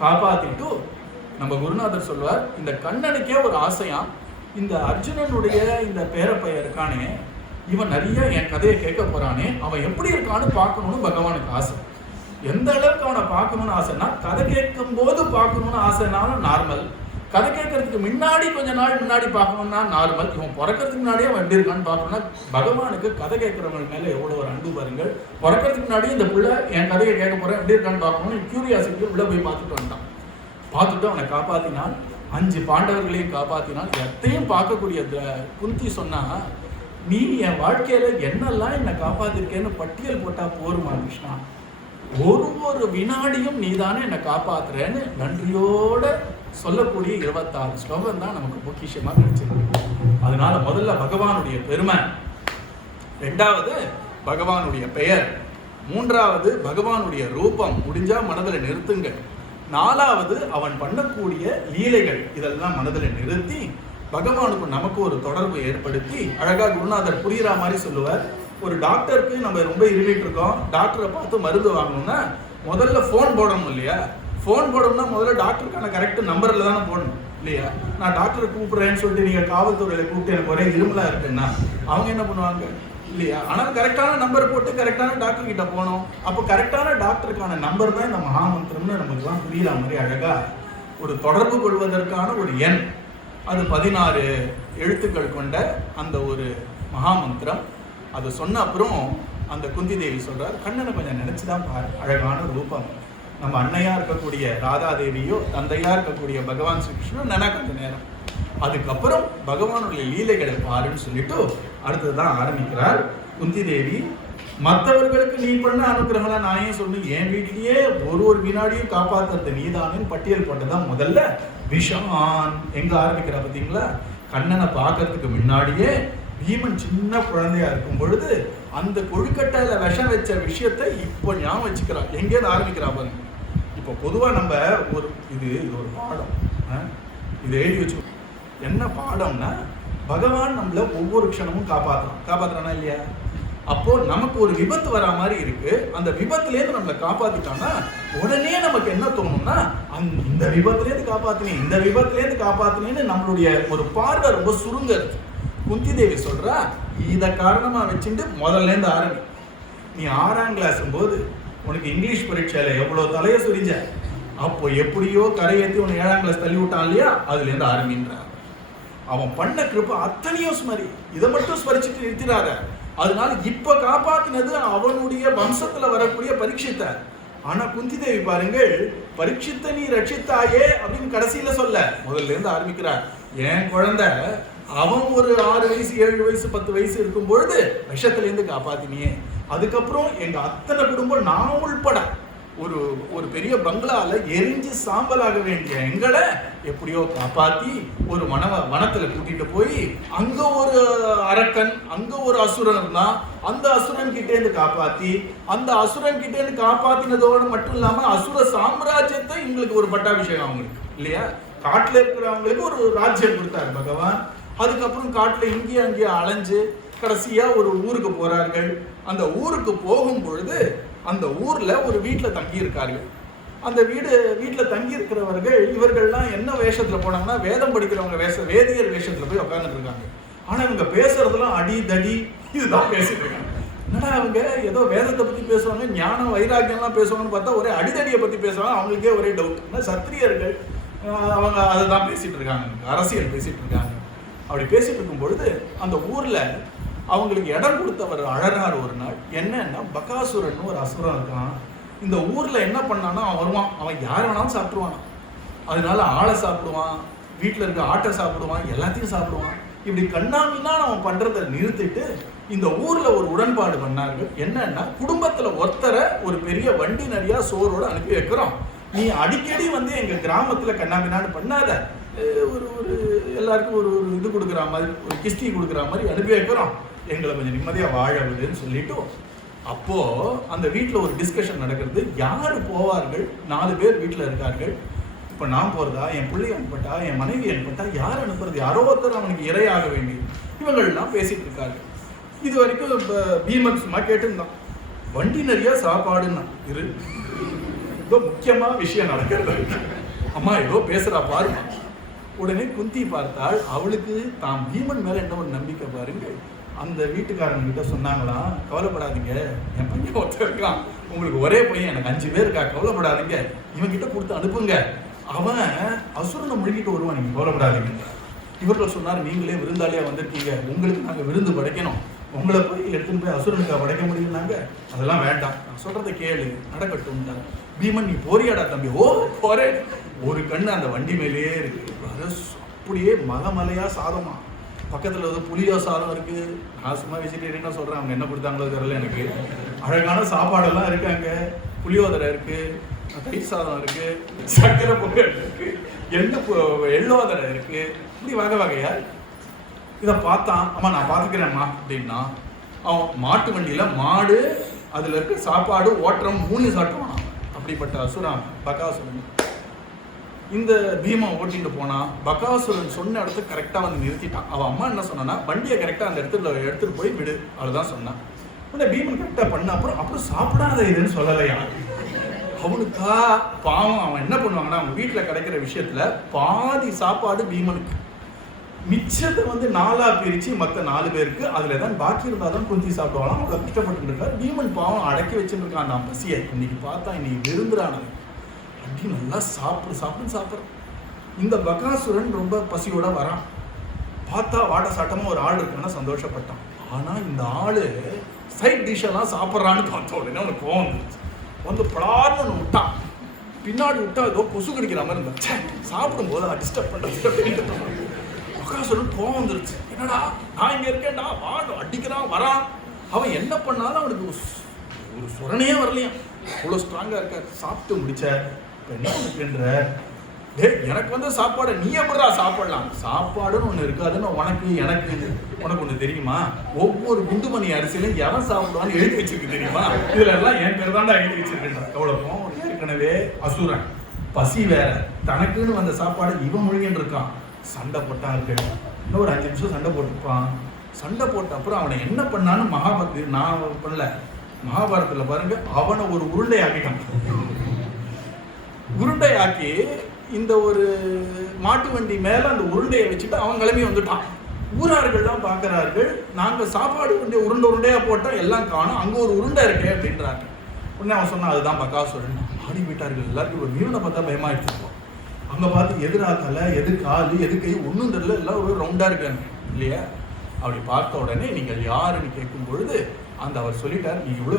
காப்பாத்திட்டு நம்ம குருநாதர் சொல்வார், இந்த கண்ணனுக்கே ஒரு ஆசையா, இந்த அர்ஜுனனுடைய இந்த பேரப்பைய இருக்கானே இவன் நிறைய என் கதையை கேட்க போறானே, அவன் எப்படி இருக்கான்னு பார்க்கணும்னு பகவானுக்கு ஆசை. எந்த அளவுக்கு அவனை பார்க்கணும்னு ஆசைன்னா, கதை கேட்கும் போது பார்க்கணும்னு ஆசைனாலும் நார்மல், கதை கேட்கறதுக்கு முன்னாடி கொஞ்ச நாள் முன்னாடி பார்க்கணும்னா நார்மல், இவன் பிறக்கிறதுக்கு முன்னாடியே அவன் எப்படி இருக்கான்னு பார்க்கணும்னா பகவானுக்கு கதை கேட்கறவங்க மேல எவ்வளவு ஒரு அன்பு பாருங்கள். பிறக்கிறதுக்கு முன்னாடி இந்த பிள்ளை என் கதையை கேட்க போறேன் எப்படி இருக்கான்னு பார்க்கணும்னு கியூரியாசிட்டி உள்ள போய் பார்த்துட்டு வந்தான். பார்த்துட்டு அவனை காப்பாத்தினான், 5 பாண்டவர்களையும் காப்பாத்தினான். எத்தையும் பார்க்கக்கூடிய குந்தி சொன்னா, நீ என் வாழ்க்கையில என்னெல்லாம் என்னை காப்பாத்திருக்கேன்னு பட்டியல் போட்டா போருமா கிருஷ்ணா, ஒரு வினாடியும் நீதானே என்னை காப்பாத்துறேன்னு நன்றியோட சொல்லக்கூடிய 26 ஸ்லோகம் தான் நமக்கு பொக்கிஷமா கிடைச்சிருக்கு. அதனால முதல்ல பகவானுடைய பெருமை, ரெண்டாவது பகவானுடைய பெயர், மூன்றாவது பகவானுடைய ரூபம், முடிஞ்சா மனதில் நிறுத்துங்க, நாலாவது அவன் பண்ணக்கூடிய லீலைகள், இதெல்லாம் மனதில் நிறுத்தி பகவானுக்கு நமக்கு ஒரு தொடர்பு ஏற்படுத்தி, அழகா குருநாதர் புரியுற மாதிரி சொல்லுவார். ஒரு டாக்டருக்கு நம்ம ரொம்ப இருமிட்டு இருக்கோம், டாக்டரை பார்த்து மருந்து வாங்கணும்னா முதல்ல ஃபோன் போடணும் இல்லையா? ஃபோன் போடணும்னா முதல்ல டாக்டருக்கான கரெக்ட் நம்பரில் தானே போடணும் இல்லையா? நான் டாக்டரை கூப்பிட்றேன்னு சொல்லிட்டு நீங்கள் காவல்துறையில் கூப்பிட்டு எனக்கு ஒரே இருமலா இருக்குன்னா அவங்க என்ன பண்ணுவாங்க இல்லையா? ஆனால் கரெக்டான நம்பர் போட்டு கரெக்டான டாக்டர் கிட்ட போனோம். அப்போ கரெக்டான டாக்டருக்கான நம்பர் தான் இந்த மகாமந்திரம்னு நமக்குலாம் புரியுற மாதிரி அழகா ஒரு தொடர்பு கொள்வதற்கான ஒரு எண். அது 16 எழுத்துக்கள் கொண்ட அந்த ஒரு மகாமந்திரம். அது சொன்ன அப்புறம் அந்த குந்தி தேவி சொல்றார், கண்ணனை கொஞ்சம் நினைச்சுதான் பாரு, அழகான ரூபம். நம்ம அன்னையா இருக்கக்கூடிய ராதா தேவியோ தந்தையா இருக்கக்கூடிய பகவான் ஸ்ரீகிருஷ்ணன் நினை கொஞ்ச நேரம், அதுக்கப்புறம் பகவானுடைய லீலைகளை பாருன்னு சொல்லிட்டு அடுத்ததுதான் ஆரம்பிக்கிறார் குந்தி தேவி. மற்றவர்களுக்கு நீ பண்ண அனுகிரகம் நான் ஏன் சொல்லு, என் வீட்டிலேயே ஒரு வினாடியும் காப்பாத்துறது நீதானு பட்டியல் போட்டதான் முதல்ல விஷான். எங்க ஆரம்பிக்கிறா பார்த்தீங்களா? கண்ணனை பார்க்கறதுக்கு முன்னாடியே பீமன் சின்ன குழந்தையா இருக்கும் பொழுது அந்த கொழுக்கட்டையில விஷம் வச்ச விஷயத்தை இப்போ ஞாபகம் வச்சுக்கிறான். எங்கேருந்து ஆரம்பிக்கிறா பாருங்க. இப்போ பொதுவா நம்ம இது ஒரு பாடம், இது எழுதி வச்சு என்ன பாடம்னா, பகவான் நம்மள ஒவ்வொரு க்ஷணமும் காப்பாத்துறானா இல்லையா? அப்போ நமக்கு ஒரு விபத்து வரா மாதிரி இருக்கு, அந்த விபத்துலேருந்து நம்மளை காப்பாத்திட்டான்னா உடனே நமக்கு என்ன தோணும்னா, இந்த விபத்துலேருந்து காப்பாத்தினேன், இந்த விபத்துலேருந்து காப்பாத்தினேன்னு நம்மளுடைய ஒரு பார்வை ரொம்ப சுருங்கிறது. குந்தி தேவி சொல்றா, இத காரணமா வச்சுட்டு முதல்ல இருந்து ஆரம்பி. நீ 6ஆம் கிளாஸ் போது உனக்கு இங்கிலீஷ் பரீட்சையில எவ்வளவு தலைய சுரிஞ்ச, அப்போ எப்படியோ கரையேற்றி உன்னை 7ஆம் கிளாஸ் தள்ளி விட்டான் இல்லையா? அதுல இருந்து ஆரம்பின்றான். அவன் பண்ண கிருப்ப அத்தனையும் ஸ்மரி, இதை மட்டும் ஸ்மரிச்சுட்டு நிறுத்திடாத. அதனால இப்ப காப்பாத்தினது அவனுடைய வம்சத்துல வரக்கூடிய பரீட்சித்த. ஆனா குந்தி தேவி பாருங்கள், பரீட்சித்த நீ ரட்சித்தாயே அப்படின்னு கடைசியில சொல்ல, முதல்ல இருந்து ஆரம்பிக்கிறார். என் குழந்தை அவன் ஒரு 6 வயசு 7 வயசு 10 வயசு இருக்கும் பொழுது விஷத்திலேருந்து காப்பாத்தினியே, அதுக்கப்புறம் எங்க அத்தனை குடும்பம் நான் உள்பட ஒரு பெரிய பங்களால எரிஞ்சு சாம்பலாக வேண்டிய எங்களை எப்படியோ காப்பாத்தி ஒரு வனத்துல கூட்டிட்டு போய் அங்க ஒரு அரக்கன், அங்க ஒரு அசுரன் இருந்தான், அந்த அசுரன் கிட்டே இருந்து காப்பாத்தி, அந்த அசுரன் கிட்டே இருந்து காப்பாத்தினதோடு மட்டும் இல்லாம அசுர சாம்ராஜ்யத்தை எங்களுக்கு ஒரு பட்டாபிஷேகம் அவங்களுக்கு இல்லையா? காட்டுல இருக்கிறவங்களுக்கு ஒரு ராஜ்யம் கொடுத்தாரு பகவான். அதுக்கப்புறம் காட்டுல இங்கேயும் அங்கேயும் அலைஞ்சு கடைசியா ஒரு ஊருக்கு போறார்கள். அந்த ஊருக்கு போகும் பொழுது அந்த ஊர்ல ஒரு வீட்டுல தங்கி இருக்கார்கள். அந்த வீட்டுல தங்கி இருக்கிறவர்கள் இவர்கள்லாம் என்ன வேஷத்துல போனாங்கன்னா, வேதம் படிக்கிறவங்க வேதியர் வேஷத்துல போய் உட்கார்ந்துட்டு இருக்காங்க. ஆனா இவங்க பேசுறதுலாம் அடி தடி இதுதான் பேசிட்டு இருக்காங்க. என்னடா அவங்க ஏதோ வேதத்தை பத்தி பேசுவாங்க, ஞானம் வைராக்கியம்லாம் பேசுவாங்கன்னு பார்த்தா ஒரே அடிதடியை பத்தி பேசுவாங்க. அவங்களுக்கே ஒரே டவுட், என்ன சத்திரியர்கள் அவங்க அதை தான் பேசிட்டு இருக்காங்க, அரசியல் பேசிட்டு இருக்காங்க. அப்படி பேசிட்டு இருக்கும் பொழுது அந்த ஊர்ல அவங்களுக்கு இடம் கொடுத்தவர் அழறார். ஒரு நாள் என்னன்னா, பகாசுரன் ஒரு அசுரன் இருக்கான். இந்த ஊர்ல என்ன பண்ணான்னா, அவன் வருவான், அவன் யார் வேணாலும் சாப்பிடுவான். அதனால ஆளை சாப்பிடுவான், வீட்டுல இருக்க ஆட்டை சாப்பிடுவான், எல்லாத்தையும் சாப்பிடுவான். இப்படி கண்ணாமின்னா அவன் பண்றதை நிறுத்திட்டு இந்த ஊர்ல ஒரு உடன்பாடு பண்ணார்கள். என்னன்னா, குடும்பத்துல ஒருத்தரை ஒரு பெரிய வண்டி நிறைய சோறோட அனுப்பி வைக்கிறோம், நீ அடிக்கடி வந்து எங்க கிராமத்துல கண்ணாமினான்னு பண்ணாத, ஒரு எல்லாருக்கும் ஒரு இது கொடுக்குற மாதிரி, ஒரு கிஸ்தி கொடுக்குற மாதிரி அனுப்பி வைக்கிறோம், எங்களை கொஞ்சம் நிம்மதியா வாழ விடுன்னு சொல்லிட்டு, அப்போ அந்த வீட்டுல ஒரு டிஸ்கஷன் நடக்கிறது. யாரு போவார்கள்? 4 பேர் வீட்டுல இருக்கார்கள். இப்ப நான் போறதா, என் பிள்ளை அனுப்பட்டா, என் மனைவி அனுப்பட்டா, யார் அனுப்புறது? யாரோ ஒருத்தர் அவனுக்கு இரையாக வேண்டியது. இவங்கள்லாம் பேசிட்டு இருக்காங்க. இது வரைக்கும் பீமன் சும்மா கேட்டுருந்தான், வண்டி நிறைய சாப்பாடுன்னா இரு, ஏதோ முக்கியமா விஷயம் நடக்கிறது, அம்மா ஏதோ பேசுறா பாருமா. உடனே குந்தி பார்த்தாள். அவளுக்கு தான் பீமன் மேல என்ன ஒரு நம்பிக்கை பாருங்க. அந்த வீட்டுக்காரங்க கிட்ட சொன்னாங்களாம், கவலைப்படாதீங்க, என் பையன் ஒருத்தர் இருக்கான், உங்களுக்கு ஒரே பையன், எனக்கு 5 பேர் இருக்கா, கவலைப்படாதீங்க, இவன் கிட்ட கொடுத்து அனுப்புங்க, அவன் அசுரனை முழுகிட்டு வருவான், நீங்க கவலைப்படாதீங்க. இவர்கள் சொன்னார், நீங்களே விருந்தாளியா வந்திருக்கீங்க, உங்களுக்கு நாங்க விருந்து படைக்கணும், உங்களை போய் எடுத்துன்னு போய் அசுரனுக்கு படைக்க முடியும்னாங்க. அதெல்லாம் வேண்டாம், நான் சொல்றதை கேளு, நடக்கட்டும். பீமன், நீ போறியாடா தம்பி? ஓ போறேன். ஒரு கண்ணு அந்த வண்டி மேலேயே இருக்கு, அப்படியே மலையா சாதமா, பக்கத்துல வந்து புளியோ சாதம் இருக்கு. நான் சும்மா வெஜிடேரியனா சொல்றேன், அவங்க என்ன கொடுத்தாங்களோ தெரியல எனக்கு. அழகான சாப்பாடெல்லாம் இருக்கு, அங்க புளியோதரை இருக்கு, தயிர் சாதம் இருக்கு, சக்கரை பொங்கல் இருக்கு, எள்ளோதரை இருக்கு, இப்படி வகை வகையா. இதை பார்த்தான். அம்மா நான் பார்த்துக்கிறேம்மா அப்படின்னா, அவன் மாட்டு வண்டியில மாடு, அதுல இருக்க சாப்பாடு, ஓட்டுறம் 3 சாப்பிட்டான். அப்படிப்பட்ட அசுரன் பகாசுரன். இந்த பீமன் ஓட்டிட்டு போனா, பகாசுரன் சொன்ன இடத்துக்கு கரெக்டா வந்து நிறுத்திட்டான். அவன் அம்மா என்ன சொன்னா, வண்டியை கரெக்டா அந்த இடத்துல எடுத்துட்டு போய் விடு, அவ்வளவுதான் சொன்னான். உடனே பீமன் கரெக்டா பண்ண அப்புறம் சாப்பிடாத இதுன்னு சொல்லலையா. அவனுக்கா பாவம். அவன் என்ன பண்ணுவாங்கன்னா, அவங்க வீட்டுல கிடைக்கிற விஷயத்துல பாதி சாப்பாடு பீமனுக்கு, மிச்சத்தை வந்து 4ஆ பிரிச்சு மற்ற 4 பேருக்கு, அதுல தான் பாக்கி இருந்தாதான் குந்தி சாப்பிடுவாங்க. அவங்க கஷ்டப்பட்டு இருக்காரு. பீமன் பாவம் அடக்கி வச்சுருக்கான் நான் பசியை. இன்னைக்கு பார்த்தா இன்னைக்கு விருந்துறானது அப்படி நல்லா சாப்பிட்றான். இந்த பகாசுரன் ரொம்ப பசியோட வரான். பார்த்தா வாட்ட சாட்டமா ஒரு ஆள் இருக்குன்னா சந்தோஷப்பட்டான். ஆனா இந்த ஆளு சைட் டிஷ்ஷெல்லாம் சாப்பிட்றான்னு பார்த்த உடனே அவனுக்கு கோவம் வந்துருச்சு. வந்து படார்னு விட்டான். பின்னாடி விட்டா ஏதோ கொசு கடிக்கிற மாதிரி இருந்தா, சாப்பிடும்போது டிஸ்டர்ப் பண்ணுறது. பகாசுரன் கோவம் வந்துருச்சு. என்னடா நான் இங்க இருக்கேன்டா, வாடும் அடிக்கிறான் வரான். அவன் என்ன பண்ணாலும் அவனுக்கு ஒரு சுரணையே வரலையா. அவ்வளோ ஸ்ட்ராங்கா இருக்கார். சாப்பிட்டு முடிச்ச என்ன இருக்குன்ற, எனக்கு வந்து சாப்பாடு நீ எப்படா சாப்பிடலாம், சாப்பாடுன்னு ஒன்று இருக்காதுன்னு உனக்கு ஒன்று தெரியுமா, ஒவ்வொரு குண்டுமணி அரிசியிலும் எவன் சாப்பிடுவான்னு எழுதி வச்சிருக்கு தெரியுமா, இதுல எல்லாம் என் பேர் தான்டா எழுதி வச்சிருக்கேன். எவ்வளோ ஏற்கனவே அசுரன், பசி வேற, தனக்குன்னு வந்த சாப்பாடு இவன் மொழின்னு இருக்கான். சண்டை போட்டான் இருக்கு. இன்னும் ஒரு 5 நிமிஷம் சண்டை போட்டுருப்பான். சண்டை போட்ட அப்புறம் அவனை என்ன பண்ணான்னு நான் பண்ணல, மகாபாரதத்துல பாருங்க, அவனை ஒரு உருண்டை ஆக்கிட்டான். உருண்டை ஆக்கி இந்த ஒரு மாட்டு வண்டி மேல அந்த உருண்டையை வச்சுட்டு அவன் கிளம்பி வந்துட்டான். ஊரார்கள் தான் பார்க்கிறார்கள், நாங்க சாப்பாடு உருண்டையா போட்டா எல்லாம் காணும், அங்க ஒரு உருண்டை இருக்கே அப்படின்றாங்க. உடனே அவன் சொன்னா அதுதான் பகாசுரன். ஆடி போயிட்டார்கள். எல்லாருக்கும் ஒரு மீனை பார்த்தா பயமா எடுத்துருப்போம். அங்க பார்த்து எதிரா தலை, எது காலு, எது கை ஒன்றும் தெரியல, எல்லாம் ஒரு ரவுண்டா இருக்காங்க இல்லையா. அப்படி பார்த்த உடனே நீங்கள் யாருன்னு கேட்கும் பொழுது அவர் சொல்லிட்டார், நீ இவ்வளோ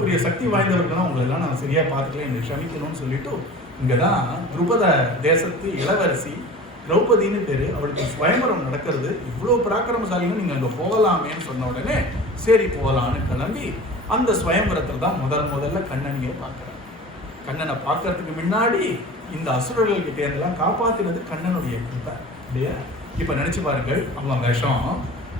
பெரிய சக்தி வாய்ந்தவர்கள், உங்களெல்லாம் நான் சரியா பார்த்துக்கல, என்னை க்ஷமிக்கணும்னு சொல்லிட்டு இங்கதான் துருபத தேசத்து இளவரசி திரௌபதினு பேரு, அவளுக்கு ஸ்வயம்பரம் நடக்கிறது, இவ்வளோ பராக்கிரமசாலின்னு நீங்க அங்க போகலாமேன்னு சொன்ன உடனே சரி போகலான்னு கிளம்பி அந்த ஸ்வயம்பரத்துல தான் முதல்ல கண்ணனையே பார்க்கிறார். கண்ணனை பார்க்கறதுக்கு முன்னாடி இந்த அசுரர்கள் கிட்டே இருந்தெல்லாம் காப்பாத்தினது கண்ணனுடைய கிருபை இல்லையா. இப்ப நினைச்சு பாருங்கள், அவன் விஷம்,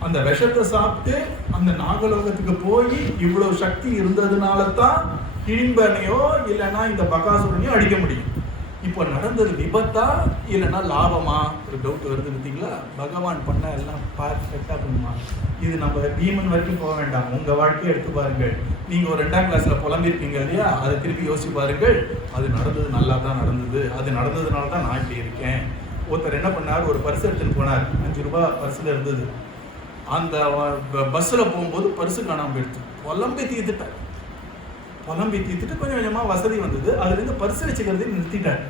அந்த விஷத்தை சாப்பிட்டு அந்த நாகலோகத்துக்கு போய் இவ்வளவு சக்தி இருந்ததுனால தான் ஹிடிம்பனையோ இல்லைன்னா இந்த பகாசுரனையோ அடிக்க முடியும். இப்போ நடந்தது விபத்தா இல்லைன்னா லாபமா, ஒரு டவுட் வருது பார்த்தீங்களா. பகவான் பண்ண எல்லாம் பர்ஃபெக்டா பண்ணுமா. இது நம்ம பீமன் வரைக்கும் போக வேண்டாம், உங்க வாழ்க்கையை எடுத்து பாருங்கள். நீங்க ஒரு 2ஆம் கிளாஸ்ல புலம்பிருக்கீங்க இல்லையா, அதை திருப்பி யோசிச்சு பாருங்கள். அது நடந்தது நல்லா தான் நடந்தது, அது நடந்ததுனால தான் நான் இப்படி இருக்கேன். ஒருத்தர் என்ன பண்ணார், ஒரு பர்ஸ் எடுத்துன்னு போனார், 5 ரூபாய் பர்ஸ்ல இருந்தது. அந்த பஸ்ல போகும்போது பர்ஸு காணாம போயிடுச்சு. புலம்பி தீர்த்துட்டு கொஞ்சம் கொஞ்சமா வசதி வந்தது, அதுல இருந்து பர்ஸ் வச்சுக்கிறதையும் நிறுத்திட்டார்.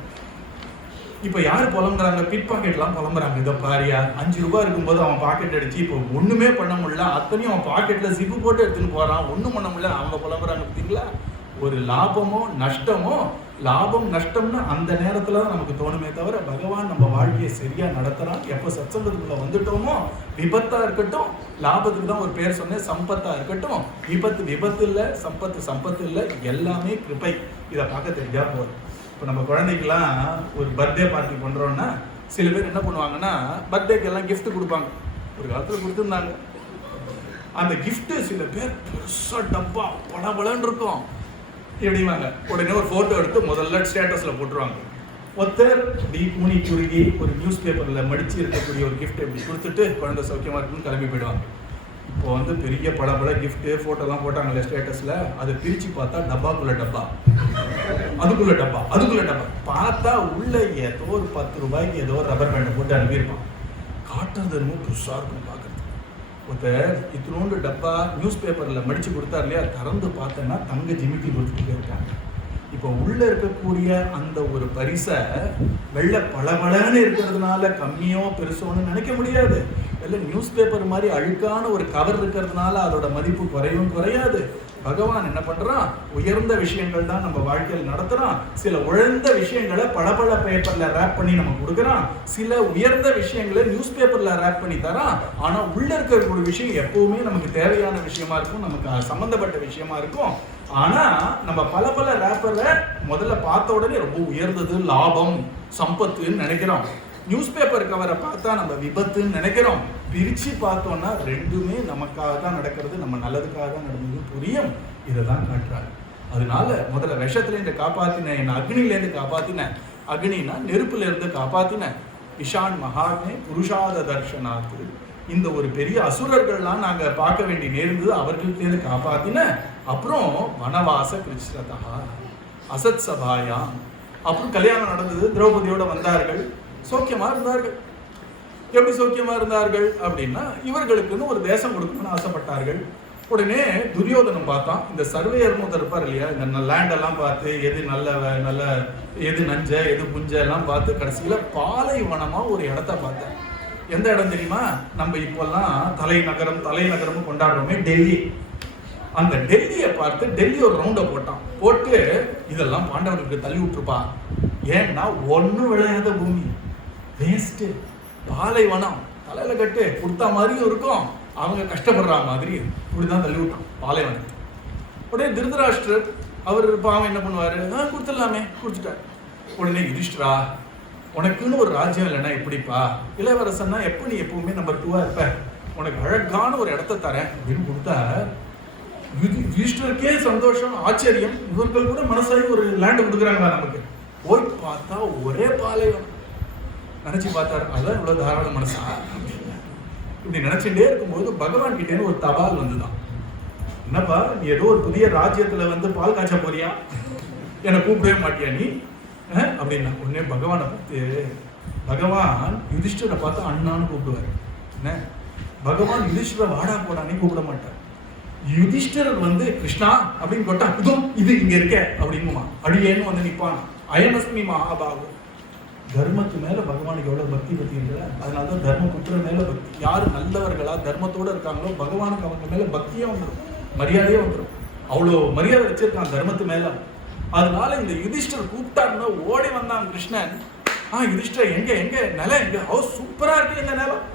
இப்ப யாரு புலம்புறாங்க, பிட் பாக்கெட்லாம் புலம்புறாங்க. இதை பாரியா, 5 ரூபாய் இருக்கும்போது அவன் பாக்கெட் அடிச்சு இப்போ ஒண்ணுமே பண்ண முடியல, அத்தனையும் அவன் பாக்கெட்ல ஜிப்பு போட்டு எடுத்துன்னு போறான், ஒண்ணும் பண்ண முடியல, அவங்க புலம்புறாங்க. பார்த்தீங்களா, ஒரு லாபமோ நஷ்டமோ, லாபம் நஷ்டம்னு அந்த நேரத்துல தான் நமக்கு தோணுமே தவிர, பகவான் நம்ம வாழ்க்கையை சரியா நடத்துறான். எப்போ சத்சங்கத்துக்குள்ள வந்துட்டோமோ, விபத்தா இருக்கட்டும், லாபத்துக்கு தான் ஒரு பேர் சொன்னேன், சம்பத்தா இருக்கட்டும், விபத்து இல்லை, சம்பத்து இல்லை, எல்லாமே கிருபை. இதை பார்க்க தெரிஞ்சா போதும். இப்போ நம்ம குழந்தைக்கெல்லாம் ஒரு பர்த்டே பார்ட்டி பண்றோம்னா சில பேர் என்ன பண்ணுவாங்கன்னா, பர்த்டேக்கு எல்லாம் கிஃப்ட் கொடுப்பாங்க. ஒரு காலத்துல கொடுத்துருந்தாங்க. அந்த கிஃப்ட் சில பேர் பெருசா டப்பா பளபளன்னு இருக்கும் எப்படிவாங்க. உடனே ஒரு போட்டோ எடுத்து முதல்ல ஸ்டேட்டஸ்ல போட்டுருவாங்க. ஒருத்தர் டி கூனி குறுகி ஒரு நியூஸ் பேப்பர்ல மடிச்சு இருக்கக்கூடிய ஒரு கிஃப்ட் எப்படி கொடுத்துட்டு குழந்தை சௌக்கியமா இருக்குன்னு கிளம்பி போயிடுவாங்க. இப்போ வந்து பெரிய பல கிஃப்ட் போட்டோலாம் போட்டாங்கல்ல ஸ்டேட்டஸ்ல, அதை பிரிச்சு பார்த்தா டப்பாக்குள்ள டப்பா, அதுக்குள்ள டப்பா பார்த்தா உள்ள ஏதோ ஒரு 10 ரூபாய்க்கு ஏதோ ரப்பர் பேண்டை போட்டு அனுப்பியிருப்பான். காட்டுறது ரொம்ப புதுசா இருக்கும் பார்க்கறது. ஒருத்தர் இத்தினோண்டு டப்பா நியூஸ் பேப்பர்ல மடிச்சு கொடுத்தாரு இல்லையா, திறந்து பார்த்தேன்னா தங்க ஜிமிக்கி கொடுத்துட்டு இருக்காங்க. இப்போ உள்ள இருக்கக்கூடிய அந்த ஒரு பரிசை வெள்ளை பளபளன்னு இருக்கிறதுனால கம்மியோ பெருசோன்னு நினைக்க முடியாது. வெள்ளை நியூஸ் பேப்பர் மாதிரி அழுக்கான ஒரு கவர் இருக்கிறதுனால அதோட மதிப்பு குறையாது. பகவான் என்ன பண்றான், உயர்ந்த விஷயங்கள் தான் நம்ம வாழ்க்கையில் நடத்துறான். சில உயர்ந்த விஷயங்களை பளபள பேப்பர்ல ரேப் பண்ணி நமக்கு கொடுக்குறான். சில உயர்ந்த விஷயங்களை நியூஸ் பேப்பர்ல ரேப் பண்ணி தரான். ஆனா உள்ள இருக்கிற ஒரு விஷயம் எப்பவுமே நமக்கு தேவையான விஷயமா இருக்கும், நமக்கு சம்பந்தப்பட்ட விஷயமா இருக்கும். ஆனா நம்ம பல பல ரேப்பர்ல முதல்ல பார்த்த உடனே ரொம்ப உயர்ந்தது, லாபம், சம்பத்துன்னு நினைக்கிறோம். நியூஸ் பேப்பர் கவரை பார்த்தா நம்ம விபத்துன்னு நினைக்கிறோம். பிரிச்சு பார்த்தோம்னா ரெண்டுமே நமக்காக தான் நடக்கிறது, நம்ம நல்லதுக்காக தான் நடந்தது புரியும். இதை தான் காட்டுறாரு. அதனால முதல்ல விஷத்திலேருந்து காப்பாத்தின, என் அக்னிலேருந்து காப்பாத்தின, அக்னினா நெருப்புல இருந்து காப்பாத்தின, விஷான் மகாத்மே புருஷாத தர்ஷனாத்து, இந்த ஒரு பெரிய அசுரர்கள்லாம் நாங்க பார்க்க வேண்டி நேர்ந்தது, அவர்கள்ட்டேருந்து காப்பாத்தின. அப்புறம் வனவாச கிருஷ்ணதா அசத் சபாயா, அப்புறம் கல்யாணம் நடந்தது, திரௌபதியோட வந்தார்கள், சௌக்கியமா இருந்தார்கள். எப்படி சௌக்கியமா இருந்தார்கள் அப்படின்னா, இவர்களுக்குன்னு ஒரு தேசம் கொடுக்கணும்னு ஆசைப்பட்டார்கள். உடனே துரியோதனம் பார்த்தான், இந்த சர்வேயர்னு இருப்பார் இல்லையா, இந்த லேண்ட் எல்லாம் பார்த்து எது நல்ல எது நஞ்ச எது புஞ்ச எல்லாம் பார்த்து கடைசியில பாலைவனமா ஒரு இடத்த பார்த்தேன். எந்த இடம் தெரியுமா? நம்ம இப்பெல்லாம் தலைநகரம் கொண்டாடுறோமே, டெல்லி. அந்த டெல்லியை பார்த்து டெல்லி ஒரு ரவுண்டை போட்டு இதெல்லாம் பாண்டவர்களுக்கு தள்ளி விட்டுருப்பா. ஏன்னா ஒன்னும் விளையாத பூமி, வேஸ்ட், பாலைவனம், தலையில கட்டு கொடுத்தா மாதிரியும் இருக்கும், அவங்க கஷ்டப்படுற மாதிரி, இப்படிதான் தள்ளி விட்டோம் பாலைவனத்தை. உடனே திருதராஷ்டிரர் அவர் பாவம் என்ன பண்ணுவாரு, கொடுத்துடலாமே, கொடுத்துட்டார். உடனே யுதிஷ்டிரா, உனக்குன்னு ஒரு ராஜ்யம் இல்லைன்னா எப்படிப்பா, இளவரசன்னா எப்ப நீ எப்பவுமே நம்பர் 2 இருப்ப, உனக்கு அழகான ஒரு இடத்த தரேன் அப்படின்னு கொடுத்தா யுதிஷ்டிரருக்கே சந்தோஷம், ஆச்சரியம். இவர்கள் கூட மனசாகி ஒரு லேண்ட் கொடுக்குறாங்களா நமக்கு. போய் பார்த்தா ஒரே பாலைவனம். நினைச்சு பார்த்தாரு, அதான் இவ்வளவு தாராள மனசா. இப்படி நினைச்சுட்டே இருக்கும்போது பகவான் கிட்டே ஒரு தபால் வந்துதான். என்னப்பா, நீ ஏதோ ஒரு புதிய ராஜ்யத்துல பால் காய்ச்ச போறியா, என்னை கூப்பிடவே மாட்டியா நீ அப்படின்னா. உடனே பகவானை பார்த்து, பகவான் யுதிஷ்டரை பார்த்து அண்ணான்னு கூப்பிடுவாரு. என்ன, பகவான் யுதிஷ்டரை வாடா போடானே கூப்பிட மாட்டார். யுதிஷ்டரர் கிருஷ்ணா அப்படின்னு கொட்டா, இது இங்க இருக்க அப்படிங்குமா, அடியேன்னு வந்து நிப்பான். அயனஸ்மி மகாபாகு. தர்மத்து மேல பகவானுக்கு எவ்வளவு பக்தி பத்திங்களா, அதனாலதான் தர்மபுத்திர மேல பக்தி. யாரு நல்லவர்களா தர்மத்தோட இருக்காங்களோ பகவானுக்கு அவங்க மேல பக்தியே வந்துடும், மரியாதையே வந்துடும். அவ்வளோ மரியாதை வச்சிருக்கான் தர்மத்து மேல. அதனால இந்த யுதிஷ்டர் கூப்பிட்டாருன்னா ஓடி வந்தான் கிருஷ்ணன். யுதிஷ்டர் எங்க நிலம் எங்க, ஹவுஸ் சூப்பரா இருக்கு, இந்த நிலம்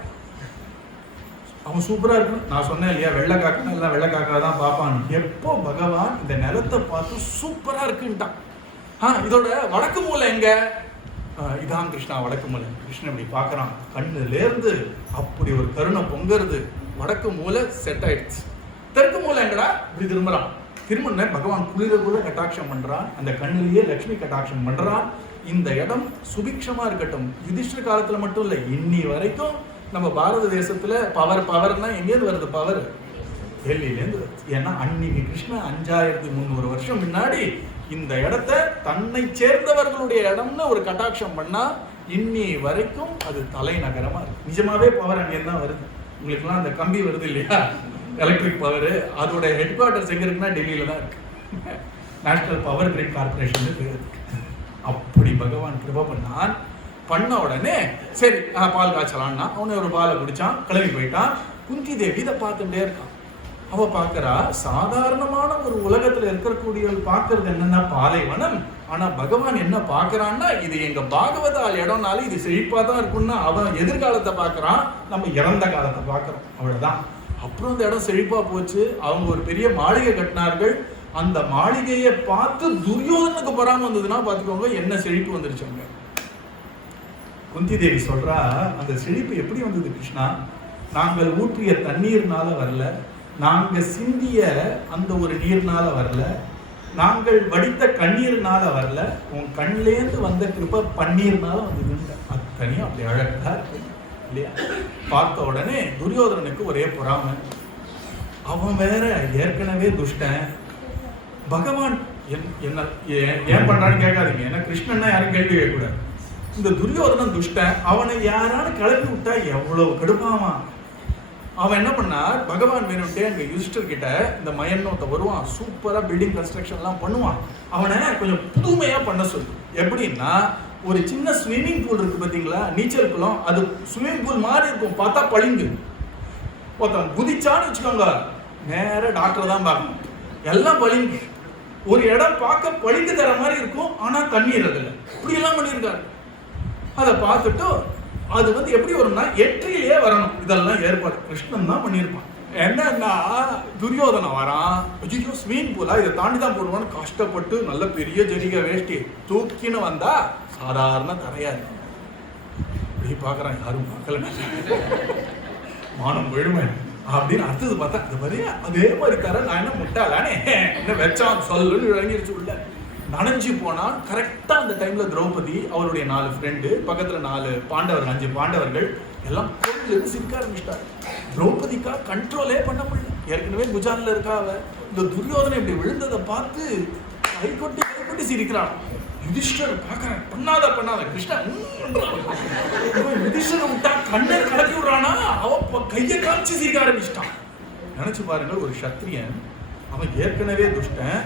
அவன் சூப்பரா இருக்கு. நான் சொன்னேன் இல்லையா, வெள்ளை காக்கா எல்லாம் வெள்ளை காக்கா தான் பார்ப்பான். எப்போ பகவான் இந்த நிலத்தை பார்த்து சூப்பரா இருக்குன்ட்டான். இதோட வடக்கு மூலை எங்க, இதான் கிருஷ்ணா வடக்கு மூலை. கிருஷ்ணன் இப்படி பார்க்கறான், கண்ணுல இருந்து அப்படி ஒரு கருணை பொங்குறது. வடக்கு மூலை செட் ஆயிடுச்சு. தெற்கு மூலை எங்கடா, இப்படி திரும்புறான். திரும்பின பகவான் குளிர கூட கட்டாட்சம் பண்றான், அந்த கண்ணிலேயே லட்சுமி கட்டாட்சம் பண்றான். இந்த இடம் சுபிக்ஷமா இருக்கட்டும். யுதிஷ்டிர காலத்துல மட்டும் இல்ல, இன்னி வரைக்கும் நம்ம பாரத தேசத்துல பவர்னா எங்கேருந்து வருது? பவர் டெல்லியிலேருந்து வருது. ஏன்னா அன்னைக்கு கிருஷ்ணன் 5300 வருஷம் முன்னாடி இந்த இடத்த தன்னை சேர்ந்தவர்களுடைய இடம்னு ஒரு கட்டாட்சம் பண்ணா இன்னி வரைக்கும் அது தலைநகரமா இருக்கு. நிஜமாவே பவர் அங்கேருந்து தான் வருது. உங்களுக்குலாம் அந்த கம்பி வருது இல்லையா, எலக்ட்ரிக் பவர், அதோட ஹெட் குவார்டர்ஸ் எங்க இருக்குன்னா டெல்லியில தான் இருக்கு. நேஷனல் பவர் கிரிட் கார்பரேஷன் இருக்கு. அப்படி பகவான் கிருபா பண்ண உடனே சரி பால் காய்ச்சலான்னா அவனை ஒரு பாலை குடிச்சான், கிளம்பி போயிட்டான். குந்தி தேவி இதை பார்த்துட்டே இருக்கான். அவ பார்க்கறா, சாதாரணமான ஒரு உலகத்துல இருக்கக்கூடியவள் பார்க்கறது என்னன்னா பாலைவனம். ஆனா பகவான் என்ன பார்க்கறான்னா, இது எங்க பாகவதால் இடம்னால இது செழிப்பா தான் இருக்கும்னா அவன் எதிர்காலத்தை பார்க்கறான், நம்ம இறந்த காலத்தை பார்க்கறோம், அவ்வளவுதான். அப்புறம் அந்த இடம் செழிப்பா போச்சு. அவங்க ஒரு பெரிய மாளிகை கட்டினார்கள். அந்த மாளிகையை பார்த்து துரியோதனுக்கு பொறாம வந்ததுன்னா பார்த்துக்கோங்க என்ன செழிப்பு வந்துருச்சாங்க. குந்தி தேவி சொல்றா, அந்த செழிப்பு எப்படி வந்தது கிருஷ்ணா? நாங்கள் ஊற்றிய தண்ணீர்னால வரல, நாங்க சிந்திய அந்த ஒரு நீர்னால வரல, நாங்கள் வடித்த கண்ணீர்னால வரல, உன் கண்லேருந்து வந்த கிருப பன்னீர்னால வந்ததுங்க. அத்தனையும் அப்படி அழகா இருக்கு இல்லையா? பார்த்த உடனே துரியோதனனுக்கு ஒரே பொறாமை. அவன் வேற ஏற்கனவே துஷ்டன். பகவான் என்ன ஏன் பண்றான்னு கேட்காதீங்க, ஏன்னா கிருஷ்ணன்னா யாரும் கேள்வி கேட்கக்கூடாது. இந்த துரியோதனன் துஷ்டன், அவனை யாராவது கிளப்பி விட்டா எவ்வளவு கடுப்பாவான். அவன் என்ன பண்ணார், பகவான் வேணும்ட்டே அங்கே யுதிஷ்டர் கிட்ட இந்த மயன்னோட்ட வருவான், சூப்பரா பில்டிங் கன்ஸ்ட்ரக்ஷன் எல்லாம் பண்ணுவான். அவனை கொஞ்சம் புதுமையா பண்ண சொல்லு. எப்படின்னா, ஒரு சின்ன ஸ்விம்மிங் பூல் இருக்கு பார்த்தீங்களா, நீச்சல் குளம், அது ஸ்விம்மிங் பூல் மாதிரி இருக்கும், பார்த்தா பளிங்கு. ஒருத்தன் குதிச்சான்னு வச்சுக்கோங்க, நேர டாக்டர் தான் பார்க்கணும், எல்லாம் பளிங்கு. ஒரு இடம் பார்க்க பளிங்கு தர மாதிரி இருக்கும், ஆனா தண்ணீர் அதில் இப்படி எல்லாம் பண்ணியிருக்காரு. அதை பார்த்துட்டு அது எப்படி வரும்னா என்ட்ரியிலே வரணும். இதெல்லாம் ஏற்பாடு கிருஷ்ணன் தான் பண்ணியிருப்பான். என்னன்னா துரியோதனம் வரான், ஐயோ ஸ்விமிங் பூலா, இதை தாண்டி தான் போடுவான்னு கஷ்டப்பட்டு நல்ல பெரிய ஜரிகை வேஷ்டி தூக்கின்னு வந்தா சாதாரண தரையா இருக்கு. இப்படி பாக்குறான், யாரும் பார்க்கல, மானம் விழுமை அப்படின்னு. அடுத்தது பார்த்தா அது மாதிரி அதே மாதிரி தர நான் என்ன முட்டாளானே, என்ன வச்சான் சொல்லுன்னு இறங்கிருச்சு உள்ள. நனைஞ்சு போனா கரெக்டா அந்த டைம்ல திரௌபதி அவருடைய 4 ஃப்ரெண்டு, பக்கத்துல 4 பாண்டவர்கள், 5 பாண்டவர்கள் எல்லாம் கொண்டு சிரிக்க ஆரம்பிச்சிட்டாரு. திரௌபதிக்கா கண்ட்ரோலே பண்ண முடியல. ஏற்கனவே குஜான்ல இருக்கா அவ. இந்த துரியோதனை இப்படி விழுந்ததை பார்த்து கை கொட்டி சிரிக்கிறான். யுதிஷ்டர் பாக்குறேன், பண்ணாத கிருஷ்ணா யுதிஷ்டர் விட்டா கண்ணை கடத்தி விடுறானா, அவன் கையை காமிச்சு சிரிக்க ஆரம்பிச்சிட்டான். நினைச்சு பாருங்க, ஒரு சத்திரியன், அவன் ஏற்கனவே துஷ்டன்,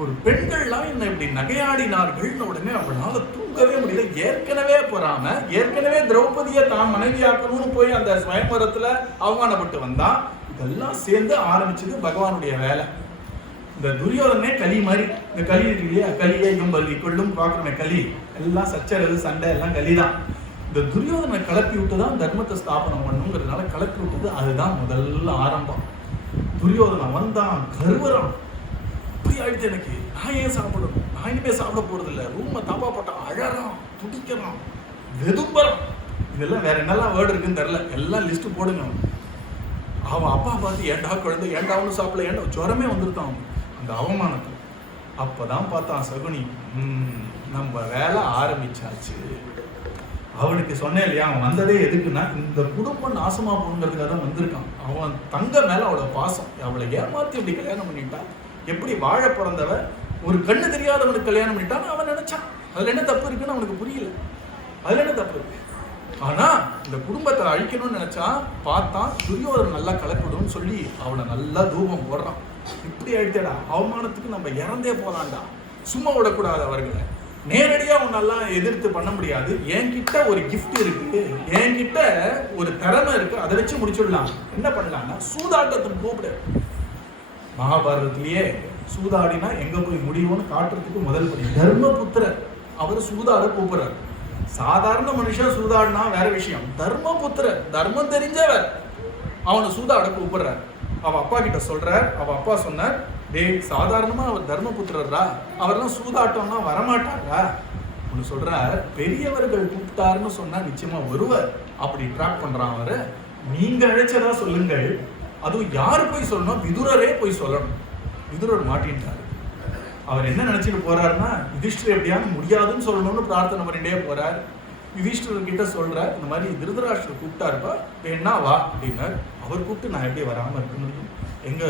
ஒரு பெண்கள்லாம் என்ன இப்படி நகையாடினார்கள்னு உடனே அவனால தூங்கவே முடியல. ஏற்கனவே போறாம, ஏற்கனவே திரௌபதியை தான் மனைவியாக்கணும்னு போய் அந்த ஸ்வயம்பரத்துல அவமானப்பட்டு வந்தான். இதெல்லாம் சேர்ந்து ஆரம்பிச்சது பகவானுடைய வேலை. இந்த துரியோதனே களி மாதிரி, இந்த களி இருக்கு இல்லையா, களியை கும்பலி கொள்ளும் பார்க்கணும், களி எல்லாம் சச்சரவு சண்டை எல்லாம் களிதான். இந்த துரியோதனை கிளப்பி விட்டுதான் தர்மத்தை ஸ்தாபனம் பண்ணுங்கிறதுனால கிளப்பி விட்டது அதுதான் முதல்ல ஆரம்பம். துரியோதனன் வந்தான், கருவறான், இப்படி ஆயிடுச்சு எனக்கு, நான் ஏன் சாப்பிடணும், நான் இனிமே சாப்பிட போறது இல்லை, ரூமை தாப்பா போட்டான், அழறான், துடிக்கிறான், வெதும்பறான். இதெல்லாம் வேற என்னெல்லாம் வேர்டு இருக்குன்னு தெரியல, எல்லாம் லிஸ்ட் போடுங்க. அவன் அப்பா பார்த்து ஏண்டா குழந்தை, ஏண்டா அவனு சாப்பிடல, ஏண்டா ஜுரமே வந்துருத்தான் அந்த அவமானத்தை. அப்பதான் பார்த்தான் சகுனி, நம்ம வேலை ஆரம்பிச்சாச்சு. அவனுக்கு சொன்னேன் இல்லையா, அவன் வந்ததே எதுக்குன்னா இந்த குடும்பம் நாசமா போங்கிறதுக்காக தான் வந்திருக்கான். அவன் தங்க மேல அவளோட பாசம், அவளை ஏமாத்தி இப்படி கல்யாணம் பண்ணிட்டான். எப்படி வாழ பிறந்தவ ஒரு கண்ணு தெரியாதவனுக்கு கல்யாணம் பண்ணிட்டான்னு அவன் நினைச்சான். அதுல என்ன தப்பு இருக்குன்னு அவனுக்கு புரியல. அதுல என்ன தப்பு இருக்கு? ஆனா இந்த குடும்பத்தை அழிக்கணும்னு நினைச்சா பார்த்தான், துரியோதனன் நல்லா கலப்பிடும்னு சொல்லி அவனை நல்லா தூபம் போடுறான். இப்படி ஆயிடுச்சேடா, அவமானத்துக்கு நம்ம இறந்தே போலாம்டா, சும்மா விடக்கூடாது அவர்களை. நேரடியா உன்னெல்லாம் எதிர்த்து பண்ண முடியாது, என்கிட்ட ஒரு கிஃப்ட் இருக்கு, என்கிட்ட ஒரு திறமை இருக்கு, அதை வச்சு முடிச்சுடலாம். என்ன பண்ணலாம்னா சூதாட்டத்துக்கு கூப்பிடு. மகாபாரதத்திலேயே சூதாடினா எங்க போய் முடியும்னு காட்டுறதுக்கு முதல் படி தர்மபுத்திரர் அவர் சூதாட கூப்பிடுறார். சாதாரண மனுஷன் சூதாடினா வேற விஷயம், தர்மபுத்திரர் தர்மம் தெரிஞ்சவர் அவனை சூதாட கூப்பிடுறார். அவ அப்பா கிட்ட சொல்றார். அவ அப்பா சொன்னார், டேய் சாதாரணமா அவர் தர்மபுத்திரரா, அவரெல்லாம் சூதாட்டம்னா வரமாட்டாரா? ஒன்று சொல்றார், பெரியவர்கள் கூப்பிட்டாருன்னு சொன்னா நிச்சயமா வருவர். அப்படி ட்ராக் பண்றான் அவரு. நீங்க அழைச்சதா சொல்லுங்கள். அதுவும் யாரு போய் சொல்லணும்? விதுரரே போய் சொல்லணும். விதுரர் மாட்டின்ட்டாரு. அவர் என்ன நினைச்சிட்டு போறாருன்னா, யுதிஷ்டர் எப்படியாவது முடியாதுன்னு சொல்லணும்னு பிரார்த்தனை பண்ணிட்டே போறார். யுதிஷ்டர் கிட்ட சொல்றார், இந்த மாதிரி திருதராஷ்டிரர் கூப்பிட்டாருப்பா, வேணா வா அப்படின்னார். அவர் கூப்பிட்டு நான் எப்படி வராம இருக்க முடியும்? எங்க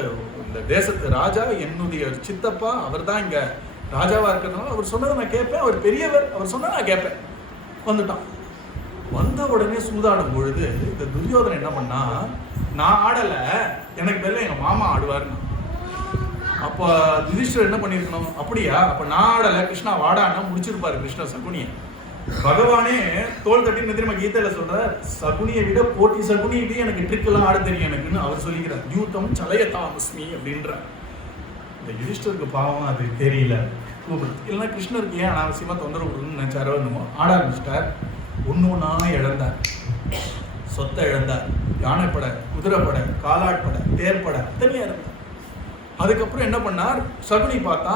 இந்த தேசத்து ராஜா என்னுடைய சித்தப்பா, அவர் தான் இங்க ராஜாவா இருக்கிறதுனால அவர் சொன்னதை நான் கேட்பேன், அவர் பெரியவர், அவர் சொன்னா நான் கேட்பேன். வந்துட்டான். வந்த உடனே சூதாடும் பொழுது இந்த துரியோதனை என்ன பண்ணா, நான் ஆடல, எனக்கு பேர்ல எங்க மாமா ஆடுவாருன்னு. அப்ப யுதிஷ்டர் என்ன பண்ணிருக்கணும், அப்படியா அப்ப நான் ஆடல, கிருஷ்ணா வாடான்னா முடிச்சிருப்பாரு கிருஷ்ணர் சகுனிய. பகவானே தோல் தட்டி தெரியுமா கீதையில சொல்ற, சகுனியை விட போட்டி சகுனியை எனக்கு ட்ரிக் எல்லாம் ஆட தெரியும் எனக்குன்னு அவர் சொல்லிக்கிறார். நியூத்தம் சலயதாமஸ்மி அப்படின்ற. இந்த யுதிஷ்டருக்கு பாவம் அது தெரியல, இல்லைன்னா கிருஷ்ணருக்கு ஏன் அனாவசியமா தொந்தரவு கொடுன்னு நினைச்சாரோ என்னமோ, ஆட ஆரம்பிச்சிட்டார். ஒன்னா இழந்தார், சொத்தை இழந்தார், யானைப்படை, குதிரைப்படை, காலாட்படை, தேர்ப்படை தனியா இருந்தார். அதுக்கப்புறம் என்ன பண்ணார், சகுனி பார்த்தா,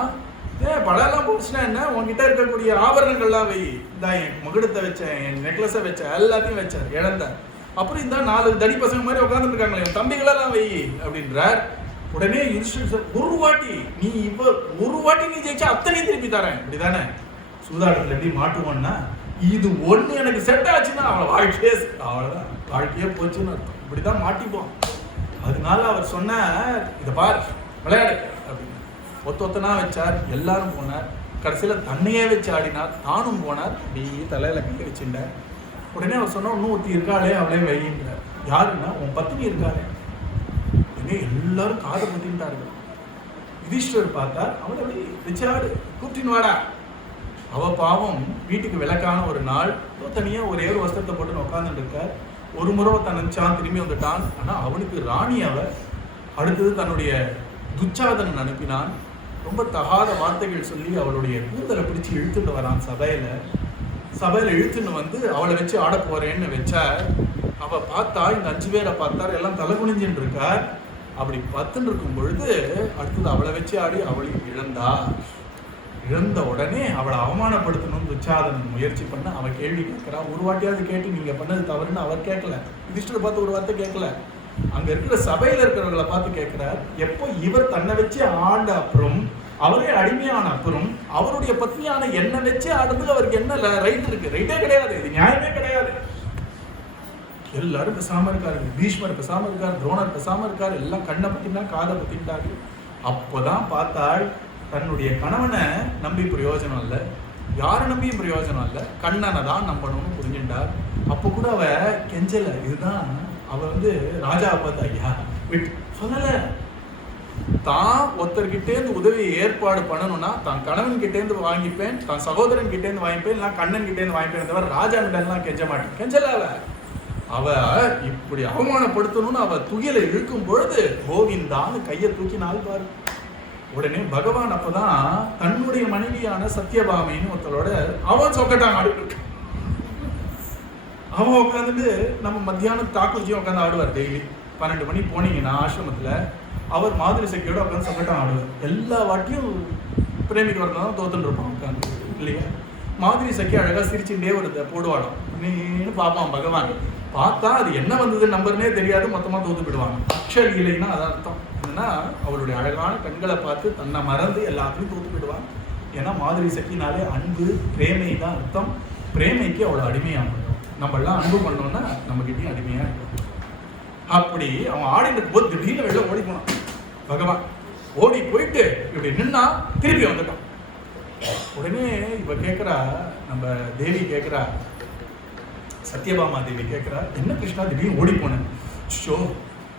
படையெல்லாம் போச்சுன்னா என்ன, உங்ககிட்ட இருக்கக்கூடிய ஆபரணங்கள்லாம் வை, இந்த என் மகுடத்தை வச்சேன், என் நெக்லஸை வச்சேன், எல்லாத்தையும் வச்சார், இழந்தார். அப்புறம் இந்த 4 தடி பசங்க மாதிரி உட்காந்துட்டு இருக்காங்களே, என் தம்பிகளெல்லாம் வை அப்படின்றார். உடனே யுதிஷ்டர், ஒரு வாட்டி நீ ஜெயிச்சா அத்தனையும் திருப்பி தரேன், இப்படிதானே சூதாட்டத்தில் எப்படி மாட்டுவோன்னா, இது ஒண்ணு எனக்கு செட் ஆச்சுன்னா அவளை வாழ்க்கையே, அவ்வளவுதான் வாழ்க்கையே போச்சுன்னு அர்த்தம். இப்படிதான் மாட்டிப்போம். அதனால அவர் சொன்னார், இதை பார் விளையாடு அப்படின்னு. ஒத்தொத்தனா வச்சார், எல்லாரும் போனார். கடைசியில தன்னையே வச்சு ஆடினார், தானும் போனார். அப்படியே தலையில கை வச்சுட்டார். உடனே அவர் சொன்னா, இன்னும் ஒருத்தி இருக்காளே அவளே வையின்றார். யாருன்னா, உன் பத்தினி இருக்காளே. உடனே எல்லாரும் காதை பத்தின்ட்டார்கள். யுதிஷ்டர் பார்த்தார், அவளை அப்படி வச்சாடு, கூப்பிட்டின்னு வாடா. அவ பாவம் வீட்டுக்கு விளக்கான ஒரு நாள் தனியா ஒரே ஒரு வஸ்திரத்தை போட்டு உட்காந்துட்டு இருக்கார். ஒரு முறை தன் நினைச்சான், திரும்பி வந்துட்டான். ஆனா அவனுக்கு ராணி அவ. அடுத்தது தன்னுடைய துச்சாதனன் அனுப்பினான். ரொம்ப தகாத வார்த்தைகள் சொல்லி அவளுடைய கூந்தலை பிடிச்சி இழுத்துட்டு வரான் சபையில இழுத்துன்னு வந்து அவளை வச்சு ஆட போறேன்னு வச்சார். அவ பார்த்தா, இந்த 5 பேரை பார்த்தார், எல்லாம் தலை குனிஞ்சுட்டு இருக்கார். அப்படி பத்துன்னு இருக்கும் பொழுது அடுத்தது அவளை வச்சு ஆடி அவளையும் இழந்த உடனே அவளை அவமானப்படுத்தணும்னு துச்சாதனன் முயற்சி பண்ண அவன் கேள்வி கேட்கிறா. ஒரு வாட்டியாவது கேட்டு நீங்க பண்ணது தவறுன்னு அவர் கேட்கல. யுதிஷ்டரை பார்த்து ஒரு வார்த்தை கேட்கல. அங்க இருக்கிற சபையில இருக்கிறவங்களை பார்த்து கேட்கிறார். எப்போ இவர் தன்னை வச்சு ஆண்ட அப்புறம், அவரே அடிமையான அப்புறம், அவருடைய பத்னியான என்ன வச்சு ஆடுறதுக்கு அவருக்கு என்ன ரைட் இருக்கு? ரைட்டே கிடையாது, இது நியாயமே கிடையாது. எல்லாரும் பேசாம இருக்காரு. பீஷ்மர் பேசாம இருக்காரு, துரோணர் பேசாம இருக்காரு. எல்லாம் கண்ணை பத்தினா காதை பத்திட்டாரு. அப்போதான் பார்த்தாள், தன்னுடைய கணவனை நம்பி பிரயோஜனம் இல்லை, யாரை நம்பியும் பிரயோஜனம் இல்லை, கண்ணனை தான் நம்பணும்னு புரிஞ்சுட்டார். அப்போ கூட அவ கெஞ்சல. இதுதான் அவ ராஜாவை பார்த்து ஐயா விட்டு சொல்லல. தான் ஒருத்தர்கிட்டேருந்து உதவியை ஏற்பாடு பண்ணணும்னா தான் கணவன் கிட்டேருந்து வாங்கிப்பேன், தான் சகோதரன் கிட்டேருந்து வாங்கிப்பேன், இல்லை கண்ணன் கிட்டேருந்து வாங்கிப்பேன். தவிர ராஜா கிட்டலாம் கெஞ்ச மாட்டேன். கெஞ்சல. அவ இப்படி அவமானப்படுத்தணும்னு அவ துகில இழுக்கும் பொழுது கோவிந்தான்னு கையை தூக்கினால் பாரு. உடனே பகவான் அப்பதான் தன்னுடைய மனைவியான சத்யபாமின்னு ஒருத்தரோட அவன் சொக்கட்டான் ஆடிட்டு. அவன் உட்காந்துட்டு நம்ம மத்தியானம் தாக்கூர்ஜியும் உட்காந்து ஆடுவார். டெய்லி 12 மணி போனீங்கன்னா ஆசிரமத்துல அவர் மாதிரி சக்கியோட உட்காந்து சொக்கட்டான் ஆடுவார். எல்லா வாட்டியும் பிரேமிக்கு வரதான் தோத்துட்டு இருப்பான் உட்காந்து இல்லையா. மாதிரி சக்கி அழகா சிரிச்சுட்டே ஒரு போடுவாடும். நீன்னு பார்ப்பான் பகவான். பார்த்தா அது என்ன வந்தது நம்பர்னே தெரியாது, மொத்தமா தோத்து விடுவாங்க. அக்ஷலீலைன்னா அதான் அர்த்தம். என்னன்னா அவளுடைய அழகான கண்களை பார்த்து தன்னை மறந்து எல்லாத்தையும் தோத்து விடுவான். ஏன்னா மாதிரி சக்கினாலே அன்பு பிரேமை தான் அர்த்தம். பிரேமைக்கு அவ்வளோ அடிமையாக நம்ம எல்லாம் அன்பு பண்ணோம்னா நம்ம கிட்டயும் அடிமையா இருக்கும். அப்படி அவன் ஆடிட்டு போது திடீர்னு வெளில ஓடி போனான் பகவான். ஓடி போயிட்டு இப்படி நின்னா திருப்பி வந்துட்டான். உடனே இவ கேட்கிறா, நம்ம தேவி கேட்கிறா, சத்யபாமா தேவி கேட்கிறா, என்ன கிருஷ்ணா திடீர்னு ஓடி போனேன்? ஷோ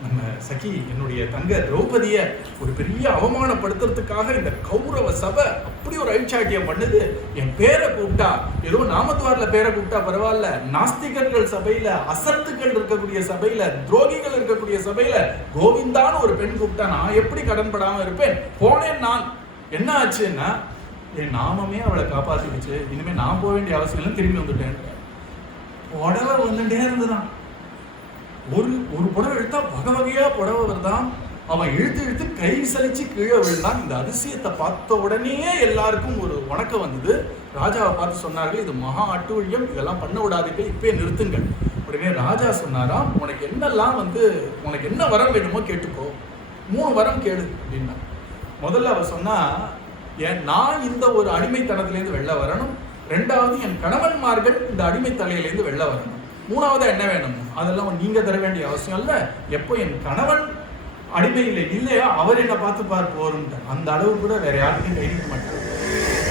நம்ம சகி என்னுடைய தங்க திரௌபதியை ஒரு பெரிய அவமானப்படுத்துறதுக்காக இந்த கௌரவ சபை அப்படி ஒரு ஐச்சாட்டியம் பண்ணுது. என் பேரை கூப்பிட்டா, ஏதோ நாமத்வாரில் பேரை கூப்பிட்டா பரவாயில்ல, நாஸ்திகர்கள் சபையில, அசத்துக்கள் இருக்கக்கூடிய சபையில, துரோகிகள் இருக்கக்கூடிய சபையில கோவிந்தான்னு ஒரு பெண் கூப்பிட்டா நான் எப்படி கடன்படாம இருப்பேன்? போனேன் நான். என்ன ஆச்சுன்னா என் நாமமே அவளை காப்பாத்திடுச்சு. இனிமே நான் போக வேண்டிய அவசியம் இல்லை, திரும்பி வந்துட்டேன். புடவை வந்துட்டே இருந்துதான். ஒரு புடவை எடுத்தா வகை வகையா புடவை வருதான். அவன் இழுத்து கை சலிச்சு கீழே விழுந்தான். இந்த அதிசயத்தை பார்த்த உடனே எல்லாருக்கும் ஒரு வணக்கம் வந்தது. ராஜாவை பார்த்து சொன்னார்கள், இது மகா அட்டூழியம், இதெல்லாம் பண்ண விடாதீர்கள், இப்பயே நிறுத்துங்கள். உடனே ராஜா சொன்னாராம், உனக்கு என்னெல்லாம் உனக்கு என்ன வரம் வேணுமோ கேட்டுக்கோ, 3 வரம் கேளு அப்படின்னா. முதல்ல அவ சொன்னா, நான் இந்த ஒரு அடிமைத்தனத்திலேருந்து வெளில வரணும். 2வது என் கணவன்மார்கள் இந்த அடிமை தலையிலேருந்து வெளில வரணும். 3வது என்ன வேணும்? அதெல்லாம் நீங்க தர வேண்டிய அவசியம் இல்லை. எப்போ என் கணவன் அடிமையில் இல்லையா அவர் என்ன பார்த்து போரும். அந்த அளவு கூட வேற யாருக்கும் கைவிட மாட்டாங்க.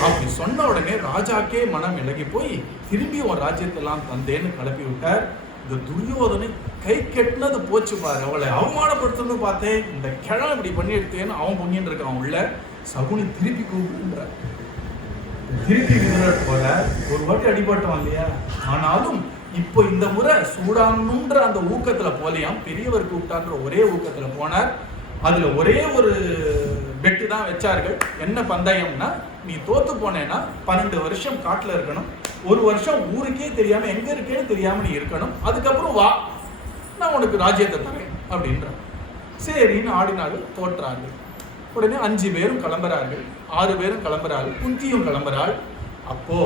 அப்படி சொன்ன உடனே ராஜாக்கே மனம் இலகி போய் திரும்பி ஒரு ராஜ்யத்தெல்லாம் தந்தேன்னு கிளப்பி விட்டார். இந்த துரியோதனை கை கெட்டினது போச்சு பாரு. அவளை அவமானப்படுத்தணும்னு பார்த்தேன், இந்த கிழமை இப்படி பண்ணி எடுத்தேன்னு அவன் பொங்கின்னு இருக்கான் உள்ள. சகுனி திருப்பி கூப்பிடுறார். திருப்பி போல ஒரு வாட்டி அடிபட்டோம் இல்லையா. ஆனாலும் இப்போ இந்த முறை சூடானுன்ற அந்த ஊக்கத்துல போலையாம், பெரியவர் கூப்பிட்டான்ற ஒரே ஊக்கத்துல போனார். அதுல ஒரே ஒரு பெட்டு தான் வச்சார்கள். என்ன பந்தயம்னா, நீ தோத்து போனேன்னா 12 வருஷம் காட்டுல இருக்கணும், 1 வருஷம் ஊருக்கே தெரியாம எங்க இருக்கேன்னு தெரியாம நீ இருக்கணும், அதுக்கப்புறம் வா நான் உனக்கு ராஜ்யத்தை தரேன் அப்படின்ற. சரின்னு ஆடினார்கள், தோற்றார்கள். உடனே 5 பேரும் கிளம்புறார்கள், 6 பேரும் கிளம்புறார்கள், குந்தியும் கிளம்புறாள். அப்போ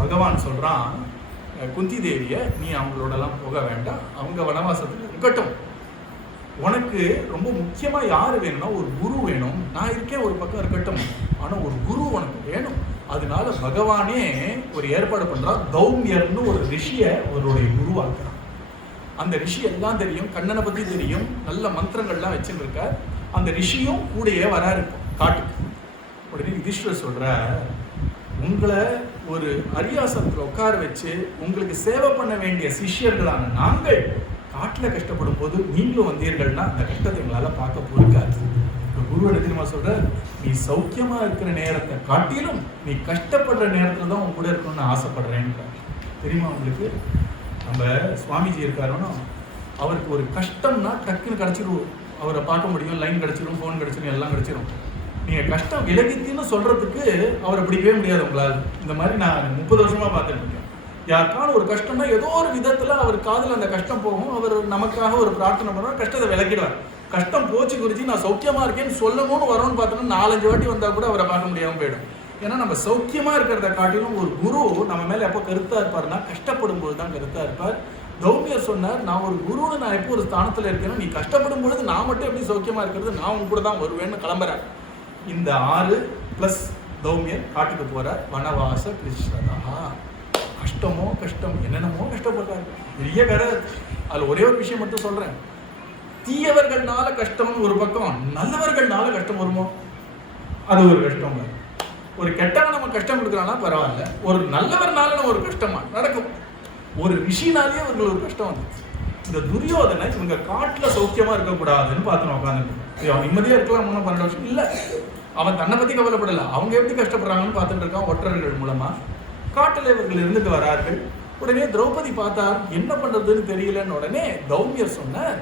பகவான் சொல்றான், குந்தி தேவிய நீ அவங்களோடலாம் போக வேண்டாம், அவங்க வனவாசத்துல இருக்கட்டும். உனக்கு ரொம்ப முக்கியமா யாரு வேணும்னா ஒரு குரு வேணும். நான் இருக்கேன் ஒரு பக்கம் இருக்கட்டும், ஆனா ஒரு குரு உனக்கு வேணும். அதனால பகவானே ஒரு ஏற்பாடு பண்றான். தௌமியர்னு ஒரு ரிஷிய அவருடைய குருவாக்குறான். அந்த ரிஷி எல்லாம் தெரியும், கண்ணனை பத்தி தெரியும், நல்ல மந்திரங்கள்லாம் வச்சுட்டு இருக்கார். அந்த ரிஷியும் கூடயே வராரு காட்டுக்கு. உடனே யுதிஷ்டர் சொல்ற, உங்களை ஒரு அரியாசனத்துல உட்கார வச்சு உங்களுக்கு சேவை பண்ண வேண்டிய சிஷ்யர்களான நாங்கள் காட்டுல கஷ்டப்படும் போது நீங்களும் வந்தீர்கள்னா அந்த கஷ்டத்தை எங்களால பார்க்க பொறுக்காது. குரு என்ன தெரியுமா சொல்ற, நீ சௌக்கியமா இருக்கிற நேரத்தை காட்டிலும் நீ கஷ்டப்படுற நேரத்துல தான் உன் கூட இருக்கணும்னு ஆசைப்படுறேன்ற. தெரியுமா உங்களுக்கு? நம்ம சுவாமிஜி இருக்காருன்னா அவருக்கு ஒரு கஷ்டம்னா டக்குன்னு கிடைச்சிரும், அவரை பார்க்க முடியும், லைன் கிடைச்சிரும், ஃபோன் கிடைச்சிரும், எல்லாம் கிடைச்சிரும். நீங்க கஷ்டம் விலகித்தின்னு சொல்றதுக்கு அவரை பிடிக்கவே முடியாது உங்களால். இந்த மாதிரி நான் 30 வருஷமா பார்த்துட்டு இருக்கேன். யாருக்கான ஒரு கஷ்டம்னா ஏதோ ஒரு விதத்துல அவர் காதுல அந்த கஷ்டம் போகும், அவர் நமக்காக ஒரு பிரார்த்தனை பண்ணுவார், கஷ்டத்தை விலக்கிடுவார். கஷ்டம் போச்சு குருஜி நான் சௌக்கியமா இருக்கேன்னு சொல்லணும்னு வரோன்னு பார்த்தோம்னா 4-5 வாட்டி வந்தா கூட அவரை பார்க்க முடியாம போயிடும். ஏன்னா நம்ம சௌக்கியமா இருக்கிறத காட்டிலும் ஒரு குரு நம்ம மேல எப்போ கருத்தா இருப்பாருன்னா கஷ்டப்படும் போது தான் கருத்தா இருப்பார். தௌமியர் சொன்னார், நான் ஒரு குருன்னு நான் எப்போ ஒரு ஸ்தானத்துல இருக்கேன்னா நீ கஷ்டப்படும் பொழுது நான் மட்டும் எப்படி சௌக்கியமா இருக்கிறது, நான் உங்க கூட தான் வருவேன்னு கிளம்புறேன். இந்த 6 + தௌமியர் காட்டுக்கு போறார். வனவாச கிருஷ்ணதா. கஷ்டமோ கஷ்டம், என்னென்னமோ கஷ்டப்படுறாரு, பெரிய கதை. அதுல ஒரே ஒரு விஷயம் மட்டும் சொல்றேன். தீயவர்கள்னால கஷ்டம் ஒரு பக்கம், நல்லவர்கள்னால கஷ்டம் வருமோ அது ஒரு கஷ்டம். ஒரு கெட்டவன் நம்ம கஷ்டம் கொடுக்குறானா பரவாயில்ல, ஒரு நல்லவர்னால ஒரு கஷ்டமா நடக்கும். ஒரு ரிஷினாலேயே அவர்கள் ஒரு கஷ்டம் வந்து. இந்த துரியோதனை இவங்க காட்டுல சௌக்கியமா இருக்கக்கூடாதுன்னு பார்த்து உட்காந்துருக்கோம். அவன் நிம்மதியா இருக்கலாம் 12 வருஷம் இல்ல, அவன் தன்னை பத்தி கவலைப்படல, அவங்க எப்படி கஷ்டப்படுறாங்கன்னு பார்த்துட்டு இருக்கான். ஒற்றர்கள் மூலமா காட்டுல இவர்கள் இருந்துட்டு வரார்கள். உடனே திரௌபதி பார்த்தார், என்ன பண்றதுன்னு தெரியலன்னு. உடனே தௌமியர் சொன்னார்,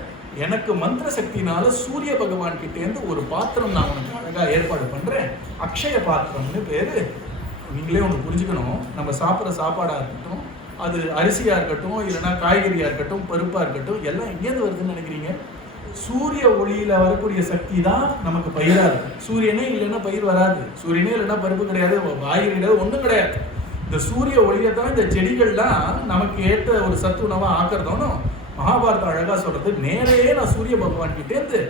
எனக்கு மந்திர சக்தினால சூரிய பகவான் கிட்டேருந்து ஒரு பாத்திரம் நான் உனக்கு அழகா ஏற்பாடு பண்றேன், அக்ஷய பாத்திரம்னு பேரு. நீங்களே ஒன்று புரிஞ்சுக்கணும், நம்ம சாப்பிட்ற சாப்பாடா இருக்கட்டும், அது அரிசியா இருக்கட்டும், இல்லைன்னா காய்கறியா இருக்கட்டும், பருப்பா இருக்கட்டும், எல்லாம் எங்கேருந்து வருதுன்னு நினைக்கிறீங்க? சூரிய ஒளியில வரக்கூடிய சக்தி தான் நமக்கு பயிரா இருக்கு. சூரியனே இல்லைன்னா பயிர் வராது, சூரியனே இல்லைன்னா பருப்பு கிடையாது, காய்கறி கிடையாது, ஒன்றும் கிடையாது. இந்த சூரிய ஒளியை தான் இந்த செடிகள்லாம் நமக்கு ஏற்ற ஒரு சத்து உணவா ஆக்குறதோன்னு மகாபாரதம் அழகா சொல்றது. நேரையே நான் சூரிய பகவான் கிட்டேருந்து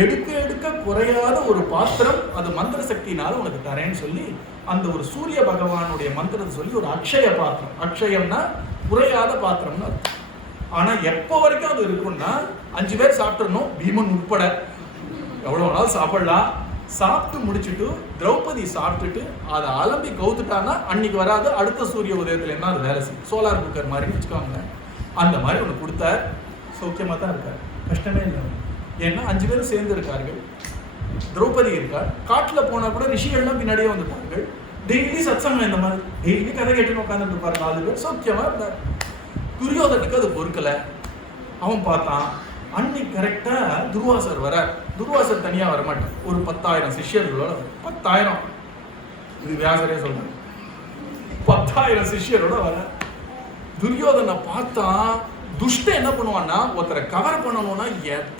எடுக்க எடுக்க குறையாத ஒரு பாத்திரம், அது மந்திர சக்தினால உனக்கு தரேன்னு சொல்லி அந்த ஒரு சூரிய பகவானுடைய மந்திரத்தை சொல்லி ஒரு அக்ஷய பாத்திரம், அக்ஷயம்னா குறையாத பாத்திரம்னு அர்த்தம். ஆனா எப்போ வரைக்கும் அது இருக்கும்னா 5 பேர் சாப்பிடணும், பீமன் உட்பட எவ்வளவு நாள் சாப்பிடலாம். சாப்பிட்டு முடிச்சுட்டு திரௌபதி சாப்பிட்டுட்டு அதை அலம்பி கவுத்துட்டான்னா அன்னைக்கு வராது, அடுத்த சூரிய உதயத்துல என்ன அது வேலை செய்யும். சோலார் குக்கர் மாதிரி வச்சுக்கோங்க. அந்த மாதிரி ஒன்று கொடுத்தார். சௌக்கியமா தான் இருக்கார், கஷ்டமே இல்லை. ஏன்னா 5 பேரும் சேர்ந்து இருக்கார்கள். திரௌபதி இருக்கார். காட்டுல போனா கூட ரிஷிகள்லாம் பின்னாடியே வந்துட்டார்கள். டெய்லி சத்சங்கம், இந்த மாதிரி டெய்லி கதை கேட்டு உட்காந்துட்டு இருப்பாரு 4 பேர். சௌக்கியமா இருந்தார். துரியோதனுக்கு அது பொறுக்கல. அவன் பார்த்தான், அன்னைக்கு கரெக்டா துர்வாசர் வர. துர்வாசர் தனியா வரமாட்டான், ஒரு 10,000 சிஷ்யர்களோட. 10,000 இது வியாசரே சொல்றாங்க, 10,000 சிஷ்யரோட வர. துரியோதனை பார்த்தா துஷ்டன் என்ன பண்ணுவான்னா, ஒருத்தரை கவர் பண்ணணும்னா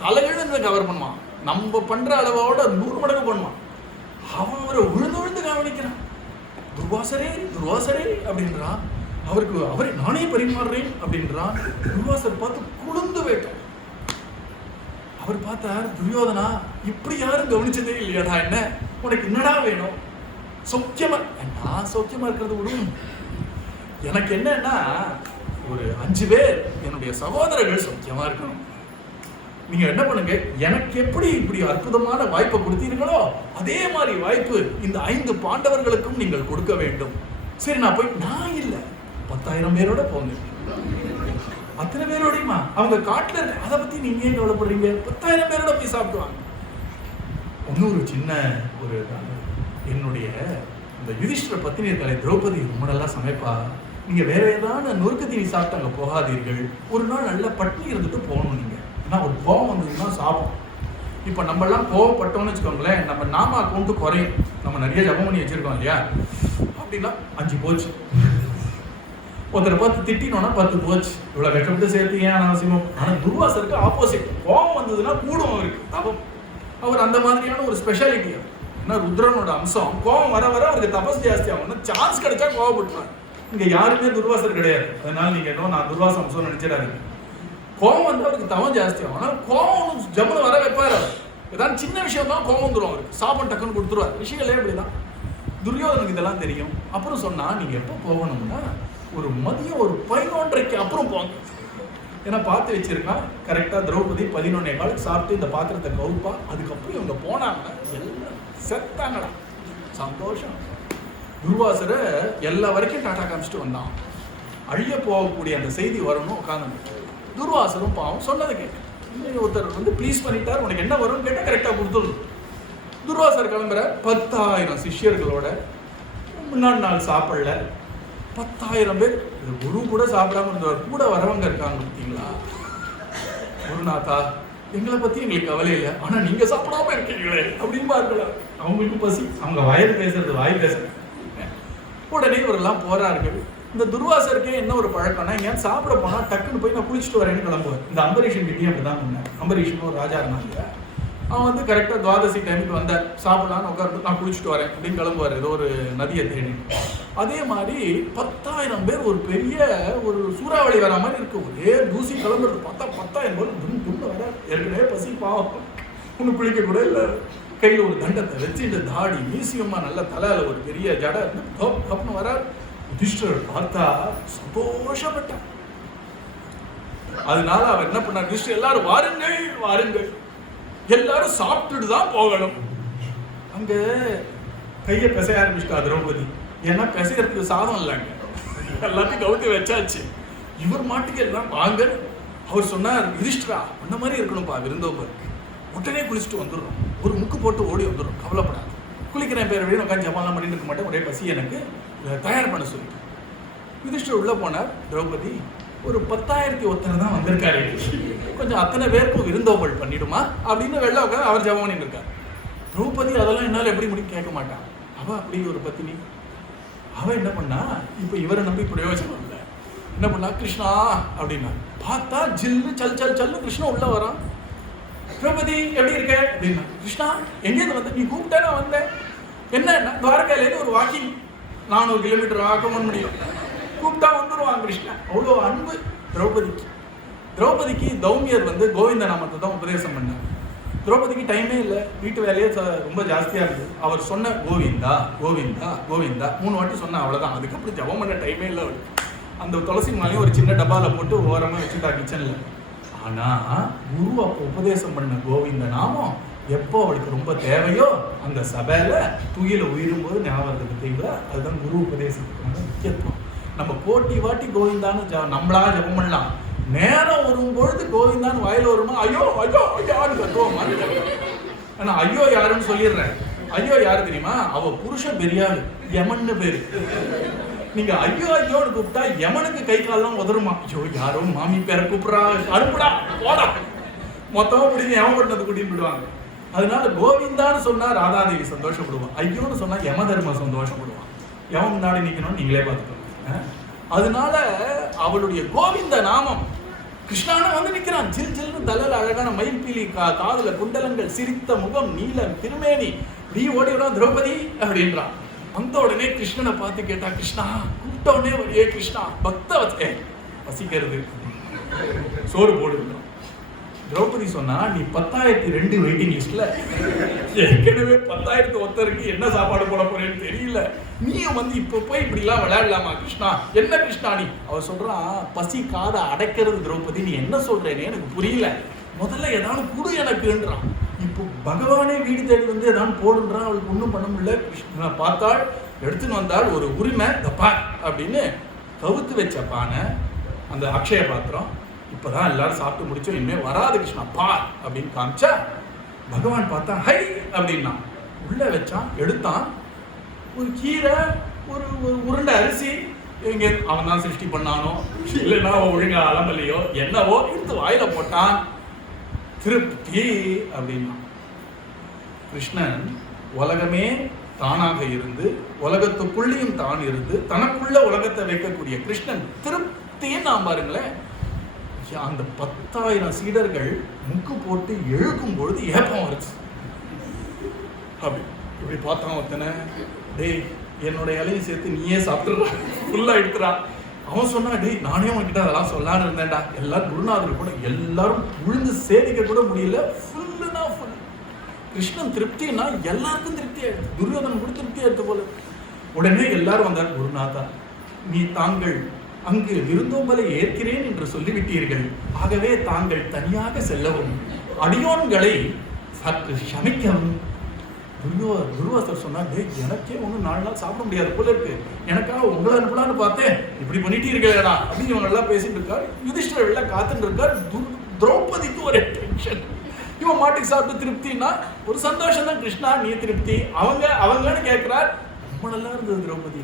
தலையிலிருந்து கவர் பண்ணுவான். நம்ம பண்ற அளவோட 100 மடங்கு பண்ணுவான். அவன் அவரை விழுந்து விழுந்து கவனிக்கிறான். துர்வாசரே துர்வாசரே அப்படின்றான். அவருக்கு அவரை நானே பரிமாறுறேன் அப்படின்றான். துர்வாசர் பார்த்து குளிர்ந்து போயிட்டான். அவர் பார்த்தார், துரியோதனா இப்படி யாரும் கவனிச்சதே இல்லையாடா, என்ன உனக்கு என்னடா வேணும்? சௌக்கியமா? நான் சௌக்கியமா இருக்கிறது விடும், எனக்கு என்னன்னா ஒரு 5 பேர் என்னுடைய சகோதரர்கள் சௌக்கியமா இருக்கணும். நீங்க என்ன பண்ணுங்க, எனக்கு எப்படி இப்படி அற்புதமான வாய்ப்பை கொடுத்தீர்களோ அதே மாதிரி வாய்ப்பு இந்த 5 பாண்டவர்களுக்கும் நீங்கள் கொடுக்க வேண்டும். சரி, நான் போய், நான் இல்லை 10,000 பேரோட போங்க. அத்தனை பேரோடையுமா? அவங்க காட்டுல இருக்கு, அதை பத்தி நீங்க ஏன் கவலைப்படுறீங்க? 10,000 பேரோட போய் சாப்பிடுவாங்க. இன்னொரு சின்ன ஒரு, என்னுடைய இந்த யுதிஷ்டிர பத்தினி இருக்காளே திரௌபதி, ரொம்ப நல்லா சமைப்பா. நீங்க வேற ஏதாவது நொறுக்கு தீனி சாப்பிட்டு அங்க போகாதீர்கள். ஒரு நாள் நல்லா பட்டினி இருந்துட்டு போகணும். நீங்க நான் ஒரு கோவம் வந்ததுன்னா சாப்பிடும். இப்ப நம்ம எல்லாம் கோவப்பட்டோம்னு வச்சுக்கோங்களேன், நம்ம நாம அக்கௌண்ட் குறையும். நம்ம நிறைய ஜபம் பண்ணி வச்சிருக்கோம் இல்லையா, அப்படின்னா 5 போச்சு. ஒருத்தரை பார்த்து திட்டினோன்னா 10 போச்சு. இவ்வளவு கஷ்டப்பட்டு சேர்த்து ஏன் அனாவசியமா? ஆனா துர்வாசருக்கு ஆப்போசிட், கோவம் வந்ததுன்னா கூடும் அவருக்கு தபம். அவர் அந்த மாதிரியான ஒரு ஸ்பெஷாலிட்டி. ஏன்னா ருத்ரனோட அம்சம், கோவம் வர வர அவருக்கு தபஸ் ஜாஸ்தி ஆகும். சான்ஸ் கிடைச்சா கோவப்பட்டுவார். இங்க யாருமே துர்வாசர் கிடையாது, அதனால நீங்க என்ன நான் துர்வாச அம்சம் நினைச்சிடாதீங்க. கோவம் வந்து அவருக்கு தவம் ஜாஸ்தி ஆகும். ஆனால் கோவம் ஜம்முன்னு வர வைப்பார். அவர் ஏதாவது சின்ன விஷயம் தான் கோவம் வந்துடும் அவருக்கு, சாபம் டக்குன்னு கொடுத்துருவார். விஷயங்களே அப்படிதான். துரியோதனுக்கு இதெல்லாம் தெரியும். அப்புறம் சொன்னா, நீங்க எப்போ போகணும்னா ஒரு மதியம் ஒரு 11:30க்கு அப்புறம் போங்க. ஏன்னா பார்த்து வச்சிருக்கா கரெக்டா திரௌபதி 11:15 சாப்பிட்டு இந்த பாத்திரத்தை கவுப்பா. அதுக்கப்புறம் இவங்க போனாங்கன்னா எல்லாம் செத்தாங்கடா. சந்தோஷம். துர்வாசரை எல்லா வரைக்கும் டாட்டா காமிச்சிட்டு வந்தான். அழிய போகக்கூடிய அந்த செய்தி வரணும் உட்காந்து. துர்வாசரும் பாவம் சொன்னதை கேட்டு ஒருத்தர் வந்து ப்ளீஸ் பண்ணிட்டார், உனக்கு என்ன வரும்னு கேட்டால் கரெக்டாக கொடுத்துடணும். துர்வாசர் கிளம்புற 10,000 சிஷ்யர்களோட முன்னாடி நாள் சாப்பிடல. 10,000 பேர், குரு கூட சாப்பிடாம இருந்தவர். கூட வரவங்க இருக்காங்க பார்த்தீங்களா, குருநாதா எங்களை பத்தி எங்களுக்கு கவலை இல்லை, ஆனா நீங்க சாப்பிடாம இருக்கீங்களே அப்படின்னு பார்க்கல. அவங்களுக்கு பசி, அவங்க வயது பேசுறது வாய் பேசுறது. உடனே இவரெல்லாம் போறார்கள். இந்த துர்வாசருக்கே என்ன ஒரு பழக்கம்னா, ஏன் சாப்பிட போனா டக்குன்னு போய் நான் குளிச்சுட்டு வரேன்னு கிளம்புவேன். இந்த அம்பரீஷன் கிட்டே அப்படிதான் பண்ணேன். அம்பரீஷன் ஒரு ராஜா இருந்தாங்க. அவன் வந்து கரெக்டாக துவாதசி டைமுக்கு வந்தார், சாப்பிடலான்னு உட்காந்து நான் குளிச்சுட்டு வரேன் அப்படின்னு கிளம்புவார் ஏதோ ஒரு நதியை தேடி. அதே மாதிரி 10,000 பேர் ஒரு பெரிய ஒரு சூறாவளி வர மாதிரி இருக்கு, ஒரே தூசி கிளம்புறது. பார்த்தா 10,000 பேர் துண்டு வர, ஏற்கனவே பசி பாவம், ஒன்று குளிக்க கூட இல்லை, கையில் ஒரு தண்டத்தை வச்சுட்டு தாடி மியூசியமா நல்ல தலையில ஒரு பெரிய ஜடை கப்னு வர. யுதிஷ்டர் பார்த்தா சந்தோஷப்பட்டார். அதனால அவர் என்ன பண்ணார், யுதிஷ்டர் எல்லாரும் வாருங்கள் வாருங்கள், எல்லாரும் சாப்பிட்டுட்டு தான் போகணும். அங்க கையை பிசைய ஆரம்பிச்சிட்டா திரௌபதி. ஏன்னா பிசையறதுக்கு சாதம் இல்லைங்க, எல்லாத்தையும் கவுத்து வச்சாச்சு. இவர் மாட்டுக்கு எல்லாம் வாங்க. அவர் சொன்னார், யுதிஷ்டரா அந்த மாதிரி இருக்கணும்ப்பா விருந்தோம்பர், உடனே குளிச்சுட்டு வந்துடுறோம், ஒரு முக்கு போட்டு ஓடி வந்துடும், கவலைப்படாது. குளிக்கிறேன் பேர் அப்படின்னு உட்காந்து ஜப்பான்லாம் பண்ணிட்டு இருக்க மாட்டேன், ஒரே பசி எனக்கு, தயார் பண்ண சொல்லிட்டு. யுதிஷ்டர் உள்ள போனார். திரௌபதி ஒரு 10,000 தான் வந்திருக்காரு, கொஞ்சம் அத்தனை பேருக்கும் விருந்தோம்பல் பண்ணிடுமா அப்படின்னு வெளில உட்காந்து அவர் ஜபம் பண்ணிட்டு இருக்கார். திரௌபதி அதெல்லாம் என்னால் எப்படி முடியும் கேட்க மாட்டான். அவள் அப்படி ஒரு பத்தினி. அவள் என்ன பண்ணா, இப்போ இவரை நம்பி பிரயோஜனம் இல்லை. என்ன பண்ணா, கிருஷ்ணா அப்படின்னா பார்த்தா ஜில்லு சல் சல் சல்லு கிருஷ்ணா உள்ள வரான். திரௌபதி எப்படி இருக்க அப்படின்னா, கிருஷ்ணா எங்கேருந்து வந்த, நீ கூப்பிட்டா நான் வந்தேன். என்ன துவாரகையிலேருந்து ஒரு வாக்கிங் 400 கிலோமீட்டர் ஆகணும்னு முடியும், கூப்பிட்டா வந்துடுவான் கிருஷ்ணா. அவ்வளோ அன்பு திரௌபதிக்கு. திரௌபதிக்கு தௌமியர் வந்து கோவிந்த நாமத்தை தான் உபதேசம் பண்ணார். திரௌபதிக்கு டைமே இல்லை, வீட்டு வேலையே ரொம்ப ஜாஸ்தியாக இருக்குது. அவர் சொன்ன கோவிந்தா கோவிந்தா கோவிந்தா 3 வாட்டி சொன்ன, அவ்வளோதான். அதுக்கப்புறம் ஜபம் பண்ண டைமே இல்லை அவருக்கு. அந்த துளசி மாலையும் ஒரு சின்ன டப்பாவில் போட்டு ஓரமாக வச்சுட்டா கிச்சனில். ஆனால் குரு அப்போ உபதேசம் பண்ண கோவிந்த நாமம் எப்போ அவளுக்கு ரொம்ப தேவையோ அந்த சபையில் துயில உயிரும் போது ஞாபகம் பார்த்தீங்களா, அதுதான் குரு உபதேசத்துக்கான முக்கியத்துவம். நம்ம போட்டி வாட்டி கோவிந்தான்னு நம்மளா ஜபம் பண்ணலாம், நேரம் வரும்பொழுது கோவிந்தான்னு வாயில வருமா, ஐயோ ஐயோ ஐயோன்னு கத்துவோம். ஆனா ஐயோ யாருன்னு சொல்லிடுறேன். ஐயோ யாரு தெரியுமா, அவ புருஷன் பெரியாள் யமன்னு பேரு. நீங்க ஐயோ ஐயோன்னு கூப்பிட்டா யமனுக்கு கை கால்லாம் உதருமா. ஐயோ யாரோ மாமி பேரை கூப்பிடுறா, அனுப்புடா போடா, மொத்தமா பிடிச்சி யம பட்டது கூட்டிட்டு விடுவாங்க. அதனால கோவிந்தான்னு சொன்னா ராதாதேவி சந்தோஷப்படுவான், ஐயோன்னு சொன்னா யம தர்ம சந்தோஷப்படுவான். யமன் முன்னாடி நிக்கணும்னு நீங்களே பார்த்துக்கோங்க. அதனால அவளுடைய கோவிந்த நாமம், கிருஷ்ணான வந்து நிக்கிறான், ஜில் ஜில்னு தலையில அழகான மயில்பீலி, காதுல குண்டலங்கள், சிரித்த முகம், நீலம் திருமேனி, நீ ஓடிவிடா திரௌபதி அப்படின்றான். வந்த உடனே கிருஷ்ணனை பார்த்து கேட்டா, கிருஷ்ணா கூப்பிட்ட உடனே ஏ கிருஷ்ணா பக்த வசிக்கிறது சோறு போடுறோம். திரௌபதி சொன்னா, நீ 10,002 வெயிட்டிங் லிஸ்ட்ல, ஏற்கனவே 10,001 என்ன சாப்பாடு போட போறேன்னு தெரியல, நீயும் வந்து இப்ப போய் இப்படி எல்லாம் விளையாடலாமா கிருஷ்ணா, என்ன கிருஷ்ணா நீ. அவர் சொல்றான், பசி காதை அடைக்கிறது திரௌபதி, நீ என்ன சொல்றேன்னு எனக்கு புரியல, முதல்ல ஏதாவது குடு எனக்குன்றான். இப்போ பகவானே வீடு தேடி வந்து ஏதாவது போடுன்றான். அவளுக்கு ஒன்றும் பண்ண முடியல. கிருஷ்ணனை பார்த்தாள், எடுத்துன்னு வந்தாள் ஒரு உரிமை, தப்பா அப்படின்னு கவுத்து வச்ச பானை, அந்த அக்ஷய பாத்திரம். இப்பதான் எல்லாரும் சாப்பிட்டு முடிச்சோம், இனிமே வராது கிருஷ்ணா பார் அப்படின்னு காமிச்சா, பகவான் பார்த்தா ஹை அப்படின்னா உள்ள வச்சான். எடுத்தான் ஒரு கீரை, ஒரு உருண்டை அரிசி. எங்க அவன் தான் சிருஷ்டி பண்ணானோ இல்லைன்னா ஒழுங்கா அலம்பலையோ என்னவோ எடுத்து வாயில போட்டான். திருப்தி அப்படின்னா கிருஷ்ணன் உலகமே தானாக இருந்து உலகத்துக்குள்ளேயும் தான் இருந்து தனக்குள்ள உலகத்தை வைக்கக்கூடிய கிருஷ்ணன் திருப்தின்னு நாம் பாருங்களேன். அந்த 10,000 சீடர்கள் முக்கு போட்டு எழுக்கும் பொழுது ஏப்பம் வருது. அப்படி இப்படி பார்த்தான் ஒருத்தனை, டேய் என்னோட இலையும் சேர்த்து நீயே சாப்பிட்டுறா, ஃபுல்லா எடுத்துறா. அவன் சொன்னா, டேய் நானே உன்கிட்ட அதெல்லாம் சொல்லான்னு இருந்தேன்டா. எல்லாரும் குருநாதர் கூட எல்லாரும் உழுந்து சேதிக்க கூட முடியல, ஃபுல்லுனா ஃபுல். கிருஷ்ணன் திருப்தினா எல்லாருக்கும் திருப்தி ஆயிடுச்சு, துரியோதனன் கூட திருப்தி ஆயிடுச்சு போல. உடனே எல்லாரும் வந்தார், குருநாதா நீ தாங்கள் அங்கு விருந்தோம்பலை ஏற்கிறேன் என்று சொல்லிவிட்டீர்கள், ஆகவே தாங்கள் தனியாக செல்லவும் அடியோன்களை சற்று சமைக்கவும். துர்வாசர் சொன்னா, எனக்கே ஒன்றும் 4 நாள் சாப்பிட முடியாது போல இருக்கு, எனக்காக உங்களை அனுப்பலான்னு பார்த்தேன், இப்படி பண்ணிட்டீர்களேடா அப்படின்னு இவங்க எல்லாம் பேசிட்டு இருக்காரு. யுதிஷ்டர் எல்லாம் காத்துட்டு இருக்காரு. திரௌபதிக்கு ஒரு டென்ஷன். இவன் மாட்டுக்கு சாப்பிட்டு திருப்தினா ஒரு சந்தோஷம் தான். கிருஷ்ணா நீ திருப்தி, அவங்கன்னு கேட்கிறார். ரொம்ப நல்லா இருந்தது திரௌபதி,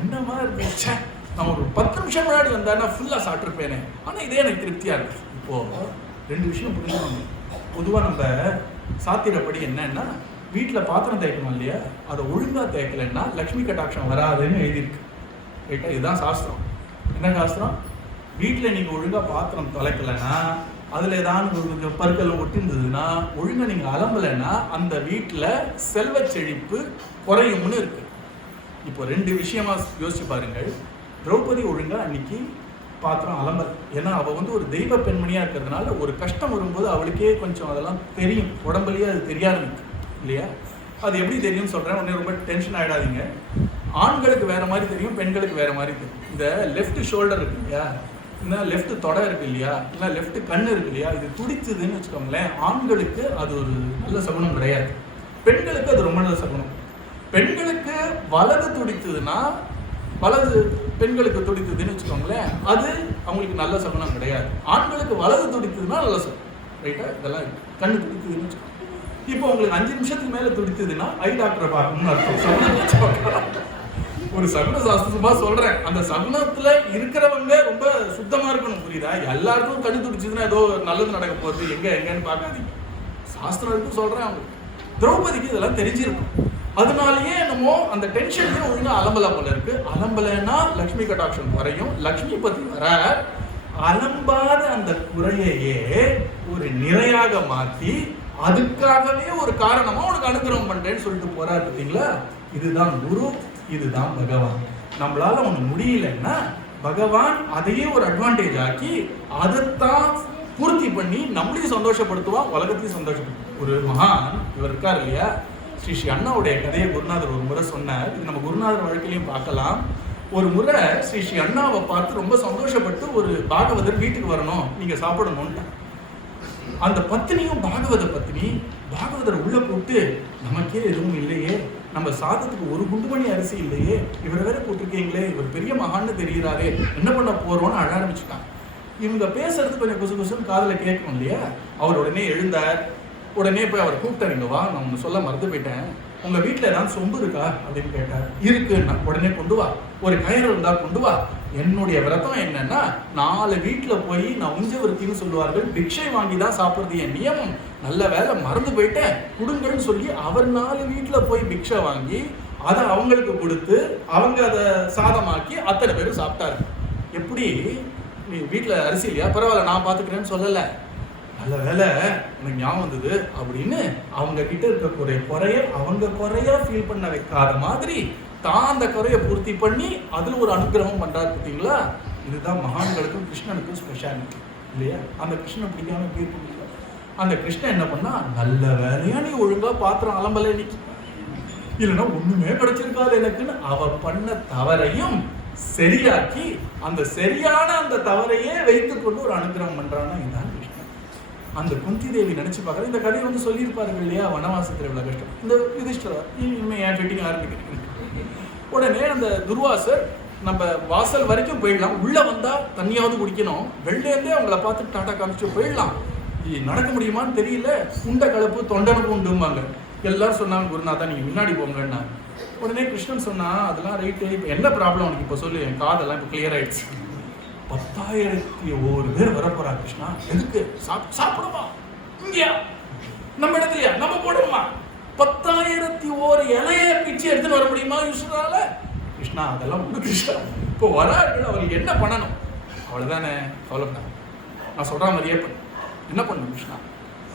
என்னமா இருந்துச்சு, நான் ஒரு 10 நிமிஷம் முன்னாடி வந்தேன்னா ஃபுல்லா சாப்பிட்டுருப்பேனே, ஆனா இதே எனக்கு திருப்தியா இருக்கு. இப்போ 2 விஷயம் புரிஞ்சுக்கணும். பொதுவாக நம்ம சாத்திரப்படி என்னன்னா, வீட்டில் பாத்திரம் தேய்க்கணும் இல்லையா, அதை ஒழுங்காக தேய்க்கலைன்னா லக்ஷ்மி கட்டாட்சம் வராதுன்னு எழுதியிருக்கு. ரைட்டா, இதுதான் சாஸ்திரம். என்ன சாஸ்திரம்? வீட்டில் நீங்கள் ஒழுங்காக பாத்திரம் தொலைக்கலைன்னா அதில் ஏதாவது கொஞ்சம் பற்கள் ஒட்டிருந்ததுன்னா, ஒழுங்காக நீங்கள் அலம்பலைன்னா அந்த வீட்டில் செல்வ செழிப்பு குறையும்னு இருக்கு. இப்போ 2 விஷயமா யோசிச்சு பாருங்கள். திரௌபதி ஒழுங்காக அன்னைக்கு பாத்திரம் அலம்பல். ஏன்னா அவள் ஒரு தெய்வ பெண்மணியாக இருக்கிறதுனால ஒரு கஷ்டம் வரும்போது அவளுக்கே கொஞ்சம் அதெல்லாம் தெரியும், உடம்புலேயே அது தெரிய ஆரம்பிக்கும் இல்லையா? அது எப்படி தெரியும்னு சொல்கிறேன், உடனே ரொம்ப டென்ஷன் ஆகிடாதீங்க. ஆண்களுக்கு வேறு மாதிரி தெரியும், பெண்களுக்கு வேறு மாதிரி தெரியும். இந்த லெஃப்ட் ஷோல்டர் இருக்கு இல்லையா, இல்லை லெஃப்ட் தொடை இருக்கு இல்லையா, இல்லை லெஃப்ட் கண் இருக்கு இல்லையா, இது துடிச்சதுன்னு வச்சுக்கோங்களேன், ஆண்களுக்கு அது ஒரு நல்ல சகுனம் கிடையாது. பெண்களுக்கு அது ரொம்ப நல்ல சகுனம். பெண்களுக்கு வலது துடித்ததுன்னா, வலது பெண்களுக்கு துடித்ததுன்னு வச்சுக்கோங்களேன், அது அவங்களுக்கு நல்ல சகுனம் கிடையாது. ஆண்களுக்கு வலது துடித்ததுன்னா நல்ல சகுனம். ரைட்டா? இதெல்லாம் இருக்கு. கண்ணு துடித்ததுன்னு வச்சுக்கோங்க. இப்போ உங்களுக்கு 5 நிமிஷத்துக்கு மேலே துடித்ததுன்னா ஐ டாக்டரை பார்க்கணும்னு அர்த்தம். ஒரு சகுன சாஸ்திரமா சொல்றேன். அந்த சகுனத்துல இருக்கிறவங்க ரொம்ப சுத்தமா இருக்கணும், புரியுதா? எல்லாருக்கும் கண்ணு துடிச்சதுன்னா ஏதோ நல்லது நடக்க போகுது, எங்கன்னு பார்க்காதீங்க. சாஸ்திரம் இருக்கு சொல்றேன். அவங்க திரௌபதிக்கு இதெல்லாம் தெரிஞ்சிருக்கும். அதனாலயே என்னமோ அந்த டென்ஷன்லயே ஒழுங்கா அலம்பல போல இருக்கு. அலம்பலன்னா லக்ஷ்மி கட்டாட்சம் வரையும். லக்ஷ்மி பத்தி வர அலம்பாத அந்த குறையையே ஒரு நிறையாக மாற்றி அதுக்காகவே ஒரு காரணமா உனக்கு அனுகிரகம் பண்றேன்னு சொல்லிட்டு போறாரு. பார்த்தீங்களா? இதுதான் குரு, இதுதான் பகவான். நம்மளால ஒண்ணு முடியலன்னா பகவான் அதையே ஒரு அட்வான்டேஜ் ஆக்கி அதைத்தான் பூர்த்தி பண்ணி நம்மளையும் சந்தோஷப்படுத்துவா, உலகத்தையும் சந்தோஷப்படுத்துவா. ஒரு மகான் இவர் இருக்கார் இல்லையா, ஸ்ரீ அண்ணாவுடைய கதையை குருநாதர் ஒரு முறை சொன்னார். இது நம்ம குருநாதர் வாழ்க்கையிலையும் பார்க்கலாம். ஒரு முறை ஸ்ரீ அண்ணாவை பார்த்து ரொம்ப சந்தோஷப்பட்டு ஒரு பாகவதர் வீட்டுக்கு வரணும், நீங்க சாப்பிடணும்னு. அந்த பத்தினியும் பாகவத பத்தினி பாகவதர் உள்ள போட்டு, நமக்கே எதுவும் இல்லையே, நம்ம சாதத்துக்கு ஒரு குண்டுமணி அரிசி இல்லையே, இவரை வேற போட்டிருக்கீங்களே, இவர் பெரிய மகான்னு தெரிகிறாரே, என்ன பண்ண போறோம்னு அழ ஆரம்பிச்சுட்டாங்க. இவங்க பேசுறது கொஞ்சம் குசு குசுன்னு காதுல கேட்கணும் இல்லையா? அவர் உடனே எழுந்தார். உடனே போய் அவர் கூப்பிட்டார், இங்க வா, நான் ஒன்று சொல்ல மறந்து போயிட்டேன், உங்க வீட்டில் ஏதாவது சொம்பு இருக்கா அப்படின்னு கேட்டார். இருக்குன்னா உடனே கொண்டு வா, ஒரு கயிறு இருந்தா கொண்டு வா. என்னுடைய விரதம் என்னன்னா 4 வீட்டில் போய் நான் உஞ்ச விருத்தின்னு சொல்லுவார்கள், பிக்ஷை வாங்கி தான் சாப்பிட்றது என் நியமம். நல்ல வேலை மறந்து போயிட்டேன், கொடுங்கன்னு சொல்லி அவர் 4 வீட்டில் போய் பிக்ஷை வாங்கி அதை அவங்களுக்கு கொடுத்து அவங்க அதை சாதமாக்கி அத்தனை பேரும் சாப்பிட்டாரு. எப்படி? நீ வீட்டில் அரிசி இல்லையா, பரவாயில்ல நான் பார்த்துக்கிறேன்னு சொல்லலை, நல்ல வேலை எனக்கு ஞாபகம் வந்தது அப்படின்னு அவங்க கிட்ட இருக்கக்கூடிய குறைய அவங்க குறையா ஃபீல் பண்ண வைக்காத மாதிரி தான் அந்த குறைய பூர்த்தி பண்ணி அதுல ஒரு அனுகிரகம் பண்றாரு. பார்த்தீங்களா? இதுதான் மகான்களுக்கும் கிருஷ்ணனுக்கும் ஸ்பெஷாலிட்டி இல்லையா? அந்த கிருஷ்ணன் பிடிக்காம எப்படி இருக்க? அந்த கிருஷ்ணன் என்ன பண்ணா, நல்ல வேலையா நீ ஒழுங்கா பாத்திரம் அலம்பல, நீ இல்லைன்னா ஒண்ணுமே கிடைச்சிருக்காது எனக்குன்னு அவ பண்ண தவறையும் சரியாக்கி அந்த சரியான அந்த தவறையே வைத்துக் கொண்டு ஒரு அனுகிரகம் பண்றான்னா இதுதான் கிருஷ்ணன். அந்த குந்தி தேவி நினைச்சு பார்க்கற இந்த கதையை சொல்லியிருப்பார்கள் இல்லையா, வனவாசத்தில் இவ்வளவு கஷ்டம். இந்த யுதிஷ்டரா இனிமே ஏன் ஃபிட்டிங் ஆரம்பிக்கிறீங்க? உடனே அந்த துர்வாசர் நம்ம வாசல் வரைக்கும் போயிடலாம், உள்ள வந்தா தண்ணியாவது குடிக்கணும், வெளிலேருந்தே அவங்கள பார்த்து டாட்டா காமிச்சு போயிடலாம். நடக்க முடியுமான்னு தெரியல, உண்ட கலப்பு தொண்டனுக்கும் உண்டும்பாங்க. எல்லாரும் சொன்னாங்க, குருநாதா நீங்க முன்னாடி போங்கன்னா. உடனே கிருஷ்ணன் சொன்னா, அதெல்லாம் ரைட்டு, இப்போ என்ன ப்ராப்ளம் உனக்கு இப்போ சொல்லு, என் காதெல்லாம் இப்போ கிளியர் ஆயிடுச்சு. 10,001 பேர் வரப்போறா கிருஷ்ணா, எதுக்கு? சாப்பிடுமா இங்கயா நம்ம இடத்துலயா நம்ம போடுமா? 10,001 இலைய பிச்சு எடுத்துன்னு வர முடியுமா யூஸ்வலால? கிருஷ்ணா அதெல்லாம் கிருஷ்ணா இப்போ வரார்கள், அவங்களுக்கு என்ன பண்ணணும்? அவ்வளவுதானே, கவலைப்படாத, நான் சொல்ற மாதிரியே பண்ணு. என்ன பண்ணணும் கிருஷ்ணா?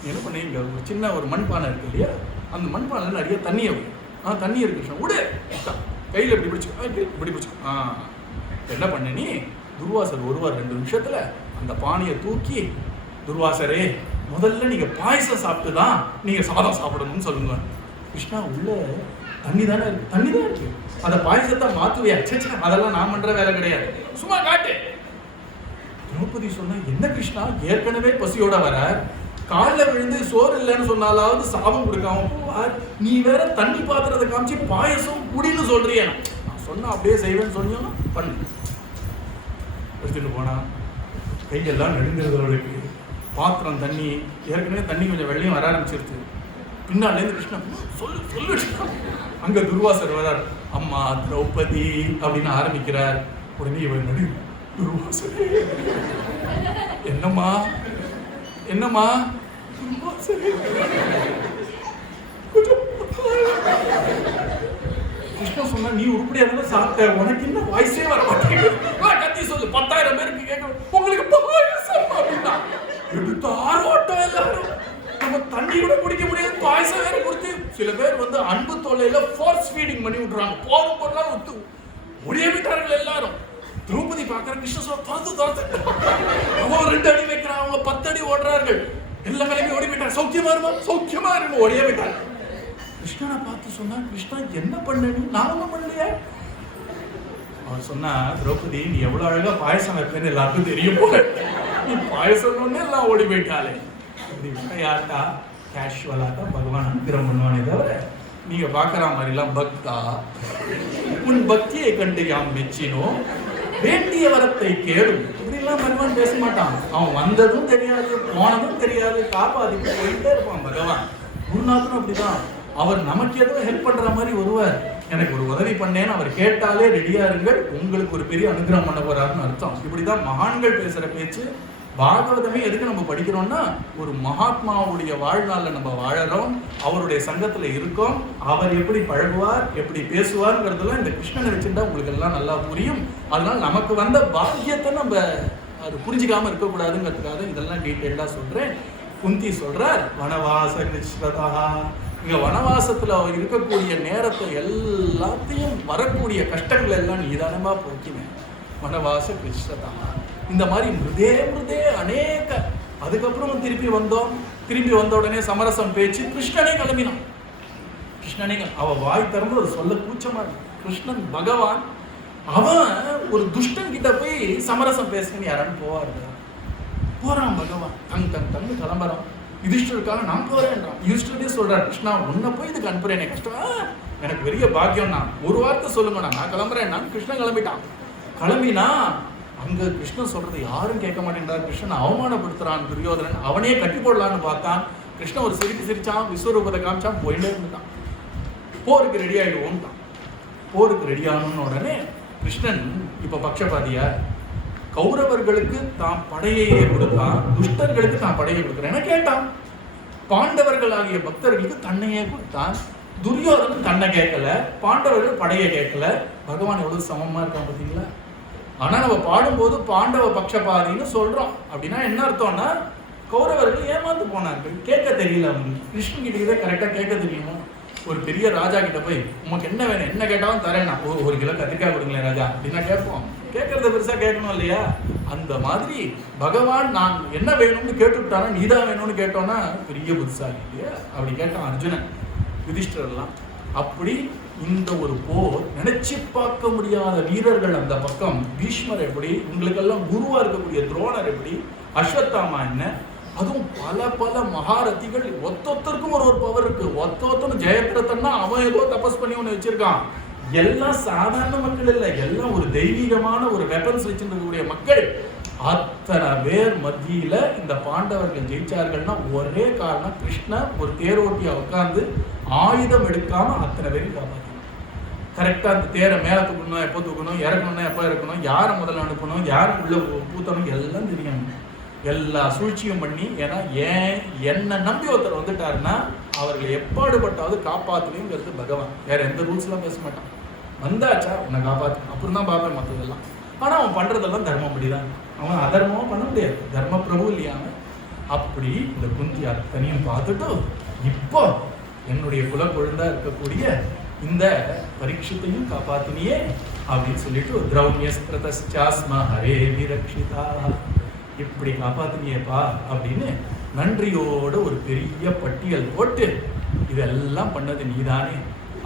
என்ன பண்ண, இங்க ஒரு சின்ன ஒரு மண்பானை இருக்கு இல்லையா, அந்த மண்பானையில் நிறைய தண்ணியை விடு. தண்ணி இருக்கு கிருஷ்ணா, விடு, கையில் இப்படி பிடிச்சிக்கோ, இப்படி பிடிச்சிக்கோ. என்ன பண்ண நீ? துர்வாசர் வருவார் 2 நிமிஷத்துல, அந்த பானையை தூக்கி, துர்வாசரே முதல்ல நீங்க பாயசம் சாப்பிட்டு தான் நீங்க சாதம் சாப்பிடணும்னு சொல்லுங்க. கிருஷ்ணா உள்ள தண்ணி தானே இருக்கு, தண்ணி தான் இருக்கு, அந்த பாயசத்தை மாத்துவியா? அதெல்லாம் நான் பண்ற வேலை கிடையாது, சும்மா காட்டு. திரௌபதி சொன்னா, என்ன கிருஷ்ணா ஏற்கனவே பசியோட வர, காலில் விழுந்து சோறு இல்லைன்னு சொன்னாலாவது சாபம் கொடுக்காம போவார், நீ வேற தண்ணி பாத்திரத்தை காமிச்சு பாயசம் குடின்னு சொல்றிய. நான் சொன்னா அப்படியே செய்வேன்னு சொன்னோன்னா பண்ணு. எடுத்துட்டு போனா கையெல்லாம் நடுங்கிறவர்களுக்கு பாத்திரம் தண்ணி, ஏற்கனவே தண்ணி கொஞ்சம் வெள்ளையும் வர ஆரம்பிச்சிருச்சு. பின்னாலேருந்து கிருஷ்ணன் சொல்லு சொல்லு. அங்க துர்வாசர் வரார், அம்மா திரௌபதி அப்படின்னு ஆரம்பிக்கிறார். உடனே இவர் நடு, துர்வாசரே என்னம்மா என்னம்மா? துர்வாசரே கிருஷ்ணன் சொன்னா, நீ உருப்படியா சாப்பிட்ட, உனக்கு இன்னும் வாய்ஸே வர மாட்டேங்குது, கத்தி சொல்லு, 10,000 பேருக்கு கேட்க உங்களுக்கு பாயசம் அப்படின்னா எடுத்தார் ஓட்டம் எல்லாரும். நம்ம தண்ணி கூட குடிக்க முடியாது, பாயசம் வேற கொடுத்து. சில பேர் வந்து அன்பு தொல்லையில ஃபோர்ஸ் ஃபீடிங் பண்ணி விட்டுறாங்க. போரும் பொருளாம் ஒத்து ஒடிய விட்டார்கள் எல்லாரும். திரௌபதி பார்க்கிற கிருஷ்ணன் துரத்து அவன் 2 அடி வைக்கிறான், அவங்க 10 அடி ஓடுறார்கள். எல்லா கிளம்பி ஓடி போயிட்டாங்க. சௌக்கியமா இருமா, சௌக்கியமா இருக்கும், ஓடியே போயிட்டாங்க. கிருஷ்ணனை பார்த்து சொன்னா, கிருஷ்ணா என்ன பண்ண, நான் ஒன்றும் பண்ணலையா? அவன் சொன்னா, திரௌபதி நீ எவ்வளவு அழகா பாயசம் வைப்பேன்னு எல்லாருக்கும் தெரியும் போல, நீ பாயசம் ஒண்ணு எல்லாம் ஓடி போயிட்டாலே. அப்படி யார்ட்டா கேஷுவலா தான் பகவான் அனுகிரகம் பண்ணுவானே தவிர நீங்க பாக்குற மாதிரி எல்லாம் பக்தா உன் பக்தியை கண்டு யாம் மெச்சினோம், வேண்டிய வரத்தை கேடும் இப்படி எல்லாம் பகவான் பேச மாட்டான். அவன் வந்ததும் தெரியாது, போனதும் தெரியாது, காப்பாத்திட்டு போயிட்டே இருப்பான் பகவான். குருநாதனும் அப்படிதான். அவர் நமக்கு எதுவும் ஹெல்ப் பண்ற மாதிரி ஒருவர், எனக்கு ஒரு உதவி பண்ணேன்னு அவர் கேட்டாலே ரெடியா இருங்கள், உங்களுக்கு ஒரு பெரிய அனுகிரகம் பண்ண போறாருன்னு அர்த்தம். இப்படிதான் மகான்கள் பேசுற பேச்சு. பாகவதமே எதுக்கு நம்ம படிக்கிறோம்னா, ஒரு மகாத்மாவுடைய வாழ்நாள்ல நம்ம வாழறோம், அவருடைய சங்கத்துல இருக்கோம், அவர் எப்படி பழகுவார், எப்படி பேசுவார்ங்கிறதுலாம் இந்த கிருஷ்ணனை வச்சுட்டா உங்களுக்கு எல்லாம் நல்லா புரியும். அதனால நமக்கு வந்த பாக்கியத்தை நம்ம அது புரிஞ்சுக்காம இருக்கக்கூடாதுங்கிறதுக்காக இதெல்லாம் டீட்டெயிலா சொல்றேன். குந்தி சொல்றார், வனவாச கிருஷ்ணதா, இங்க வனவாசத்துல இருக்கக்கூடிய நேரத்தை எல்லாத்தையும் வரக்கூடிய கஷ்டங்கள் எல்லாம் நிதானமா போக்கினேன். வனவாச கிருஷ்ணதா, இந்த மாதிரி மிருதே அநேக. அதுக்கப்புறம் திருப்பி வந்த உடனே சமரசம் பேச்சு, கிருஷ்ணனே கிளம்பினான். கிருஷ்ணனே அவ வாய் திறந்து ஒரு சொல்ல கூச்சமா இருக்கு. கிருஷ்ணன் பகவான் அவன் ஒரு துஷ்டன் கிட்ட போய் சமரசம் பேசுன்னு யாரான்னு போறான் பகவான். தங்கு கிளம்புறான். யுதிஷ்டருக்காக நான் போறேன்றான். யுதிஷ்டரே சொல்றாரு, கிருஷ்ணா உன்னை போய் இதுக்கு அனுப்புறேன், கஷ்டம், எனக்கு பெரிய பாக்கியம், நான் ஒரு வார்த்தை சொல்லுங்க, நான் கிளம்புறேன். நான் கிருஷ்ணன் கிளம்பினா அங்க கிருஷ்ணன் சொல்றது யாரும் கேட்க மாட்டேன்றார். கிருஷ்ணன் அவமானப்படுத்துறான் துரியோதனன். அவனே கட்டி போடலான்னு பார்த்தான். கிருஷ்ணன் ஒரு சிரிச்சான், விஸ்வரூபத்தை காமிச்சான், போயிட்டே இருந்துட்டான். போருக்கு ரெடி ஆயிடுவோம்ட்டான். போருக்கு ரெடி ஆகணும்னு உடனே கிருஷ்ணன் இப்ப பக்ஷபாதியா, கௌரவர்களுக்கு தான் படையையே கொடுத்தான், துஷ்டர்களுக்கு தான் படையை கொடுக்குறேன்னு கேட்டான். பாண்டவர்கள் ஆகிய பக்தர்களுக்கு தன்னையே கொடுத்தான். துரியோதனன் தன்னை கேட்கல, பாண்டவர்கள் படையை கேட்கல. பகவான் எவ்வளவு சமமா இருக்கான் பார்த்தீங்களா? ஆனா நம்ம பாடும்போது பாண்டவ பக்ஷபாதின்னு சொல்றோம். அப்படின்னா என்ன அர்த்தம்னா, கௌரவர்கள் ஏமாந்து போனார்கள், கேட்க தெரியல அவங்களுக்கு. கிருஷ்ணன் கிட்ட கரெக்டா கேட்க தெரியுமா? ஒரு பெரிய ராஜா கிட்ட போய் உனக்கு என்ன வேணும், என்ன கேட்டாலும் தரேன், நான் 1 கிலோ கத்திரிக்காய் கொடுங்களேன் ராஜா அப்படின்னா கேட்போம். கேட்கறத பெருசா கேட்கணும் இல்லையா? அந்த மாதிரி பகவான் நான் என்ன வேணும்னு கேட்டுவிட்டானா, நீதான் வேணும்னு கேட்டோம்னா பெரிய புத்திசாலி இல்லையா? அப்படி கேட்டான் அர்ஜுனன், யுதிஷ்டரெல்லாம். அப்படி இந்த ஒரு போர் நினைச்சு பார்க்க முடியாத வீரர்கள் அந்த பக்கம். பீஷ்மர் எப்படி, உங்களுக்கெல்லாம் குருவா இருக்கக்கூடிய துரோணர் எப்படி, அஸ்வத்தாமா என்ன, அதுவும் பல மகாரதிகள். ஒத்தொத்தருக்கும் ஒரு பவர் இருக்கு. ஒத்தொத்தனும் ஜெயத்ரதன்னா அவன் ஏதோ தபஸ் பண்ணி ஒன்று வச்சிருக்கான். எல்லாம் சாதாரண மக்கள் இல்லை, எல்லாம் ஒரு தெய்வீகமான ஒரு வெப்பன்ஸ் வச்சிருக்கக்கூடிய மக்கள். அத்தனை பேர் மத்தியில இந்த பாண்டவர்கள் ஜெயிச்சார்கள்னா ஒரே காரணம், கிருஷ்ணன் ஒரு தேரோட்டியா உட்கார்ந்து ஆயுதம் எடுக்காம அத்தனை பேரும் காப்பாற்றணும். கரெக்டா அந்த தேரை மேல தூக்கணும், எப்போ தூக்கணும், இறக்கணும்னா எப்போ இறக்கணும், யாரை முதல்ல அனுப்பணும், யாரை உள்ள பூத்தணும் எல்லாம் தெரியும். எல்லா சூழ்ச்சியும் பண்ணி, ஏன்னா என்ன நம்பி ஒருத்தர் வந்துட்டாருன்னா அவர்களை எப்பாடுபட்டாவது காப்பாற்றுங்கிறது பகவான். வேற எந்த ரூல்ஸ்லாம் பேச மாட்டான். வந்தாச்சா உன்னை காப்பாற்று, அப்புறம் தான் பார்ப்பேன் மற்றதெல்லாம். ஆனா அவன் பண்றதெல்லாம் தர்மம் அப்படிதான். அவன் அதர்மமும் பண்ண முடியாது, தர்ம பிரபு இல்லையா அவன். அப்படி இந்த குந்தி அத்தனையும் பார்த்துட்டு, இப்போ என்னுடைய குலக்குழந்தா இருக்கக்கூடிய இந்த பரீட்சித்தையும் காப்பாத்தினியே அப்படின்னு சொல்லிட்டு, திரௌண்யஸ்திரதஸ்சாஸ்ம ஹரே விரக்ஷிதா, இப்படி காப்பாத்தினியேப்பா அப்படின்னு நன்றியோட ஒரு பெரிய பட்டியல் போட்டு, இதெல்லாம் பண்ணது நீதானே,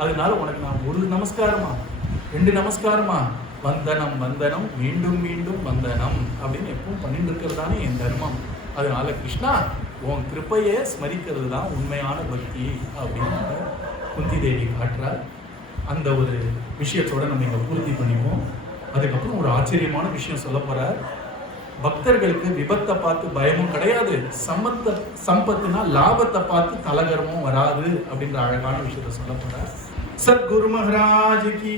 அதனால உனக்கு நான் 1 நமஸ்காரமா 2 நமஸ்காரமா, வந்தனம் வந்தனம் மீண்டும் மீண்டும் வந்தனம் அப்படின்னு எப்பவும் பண்ணிட்டு இருக்கிறது தானே என் தர்மம். அதனால கிருஷ்ணா உன் கிருப்பையை ஸ்மரிக்கிறது தான் உண்மையான பக்தி அப்படின்னு குந்தி தேவி காட்டுறார். அந்த ஒரு விஷயத்தோட நம்ம இங்கே பூர்த்தி பண்ணிப்போம். அதுக்கப்புறம் ஒரு ஆச்சரியமான விஷயம் சொல்ல போறார். பக்தர்களுக்கு விபத்தை பார்த்து பயமும் கிடையாது, சம்பத்துனா லாபத்தை பார்த்து தலகரமும் வராது அப்படின்ற அழகான விஷயத்த சொல்ல போறார். சத்குரு மகாராஜ் கி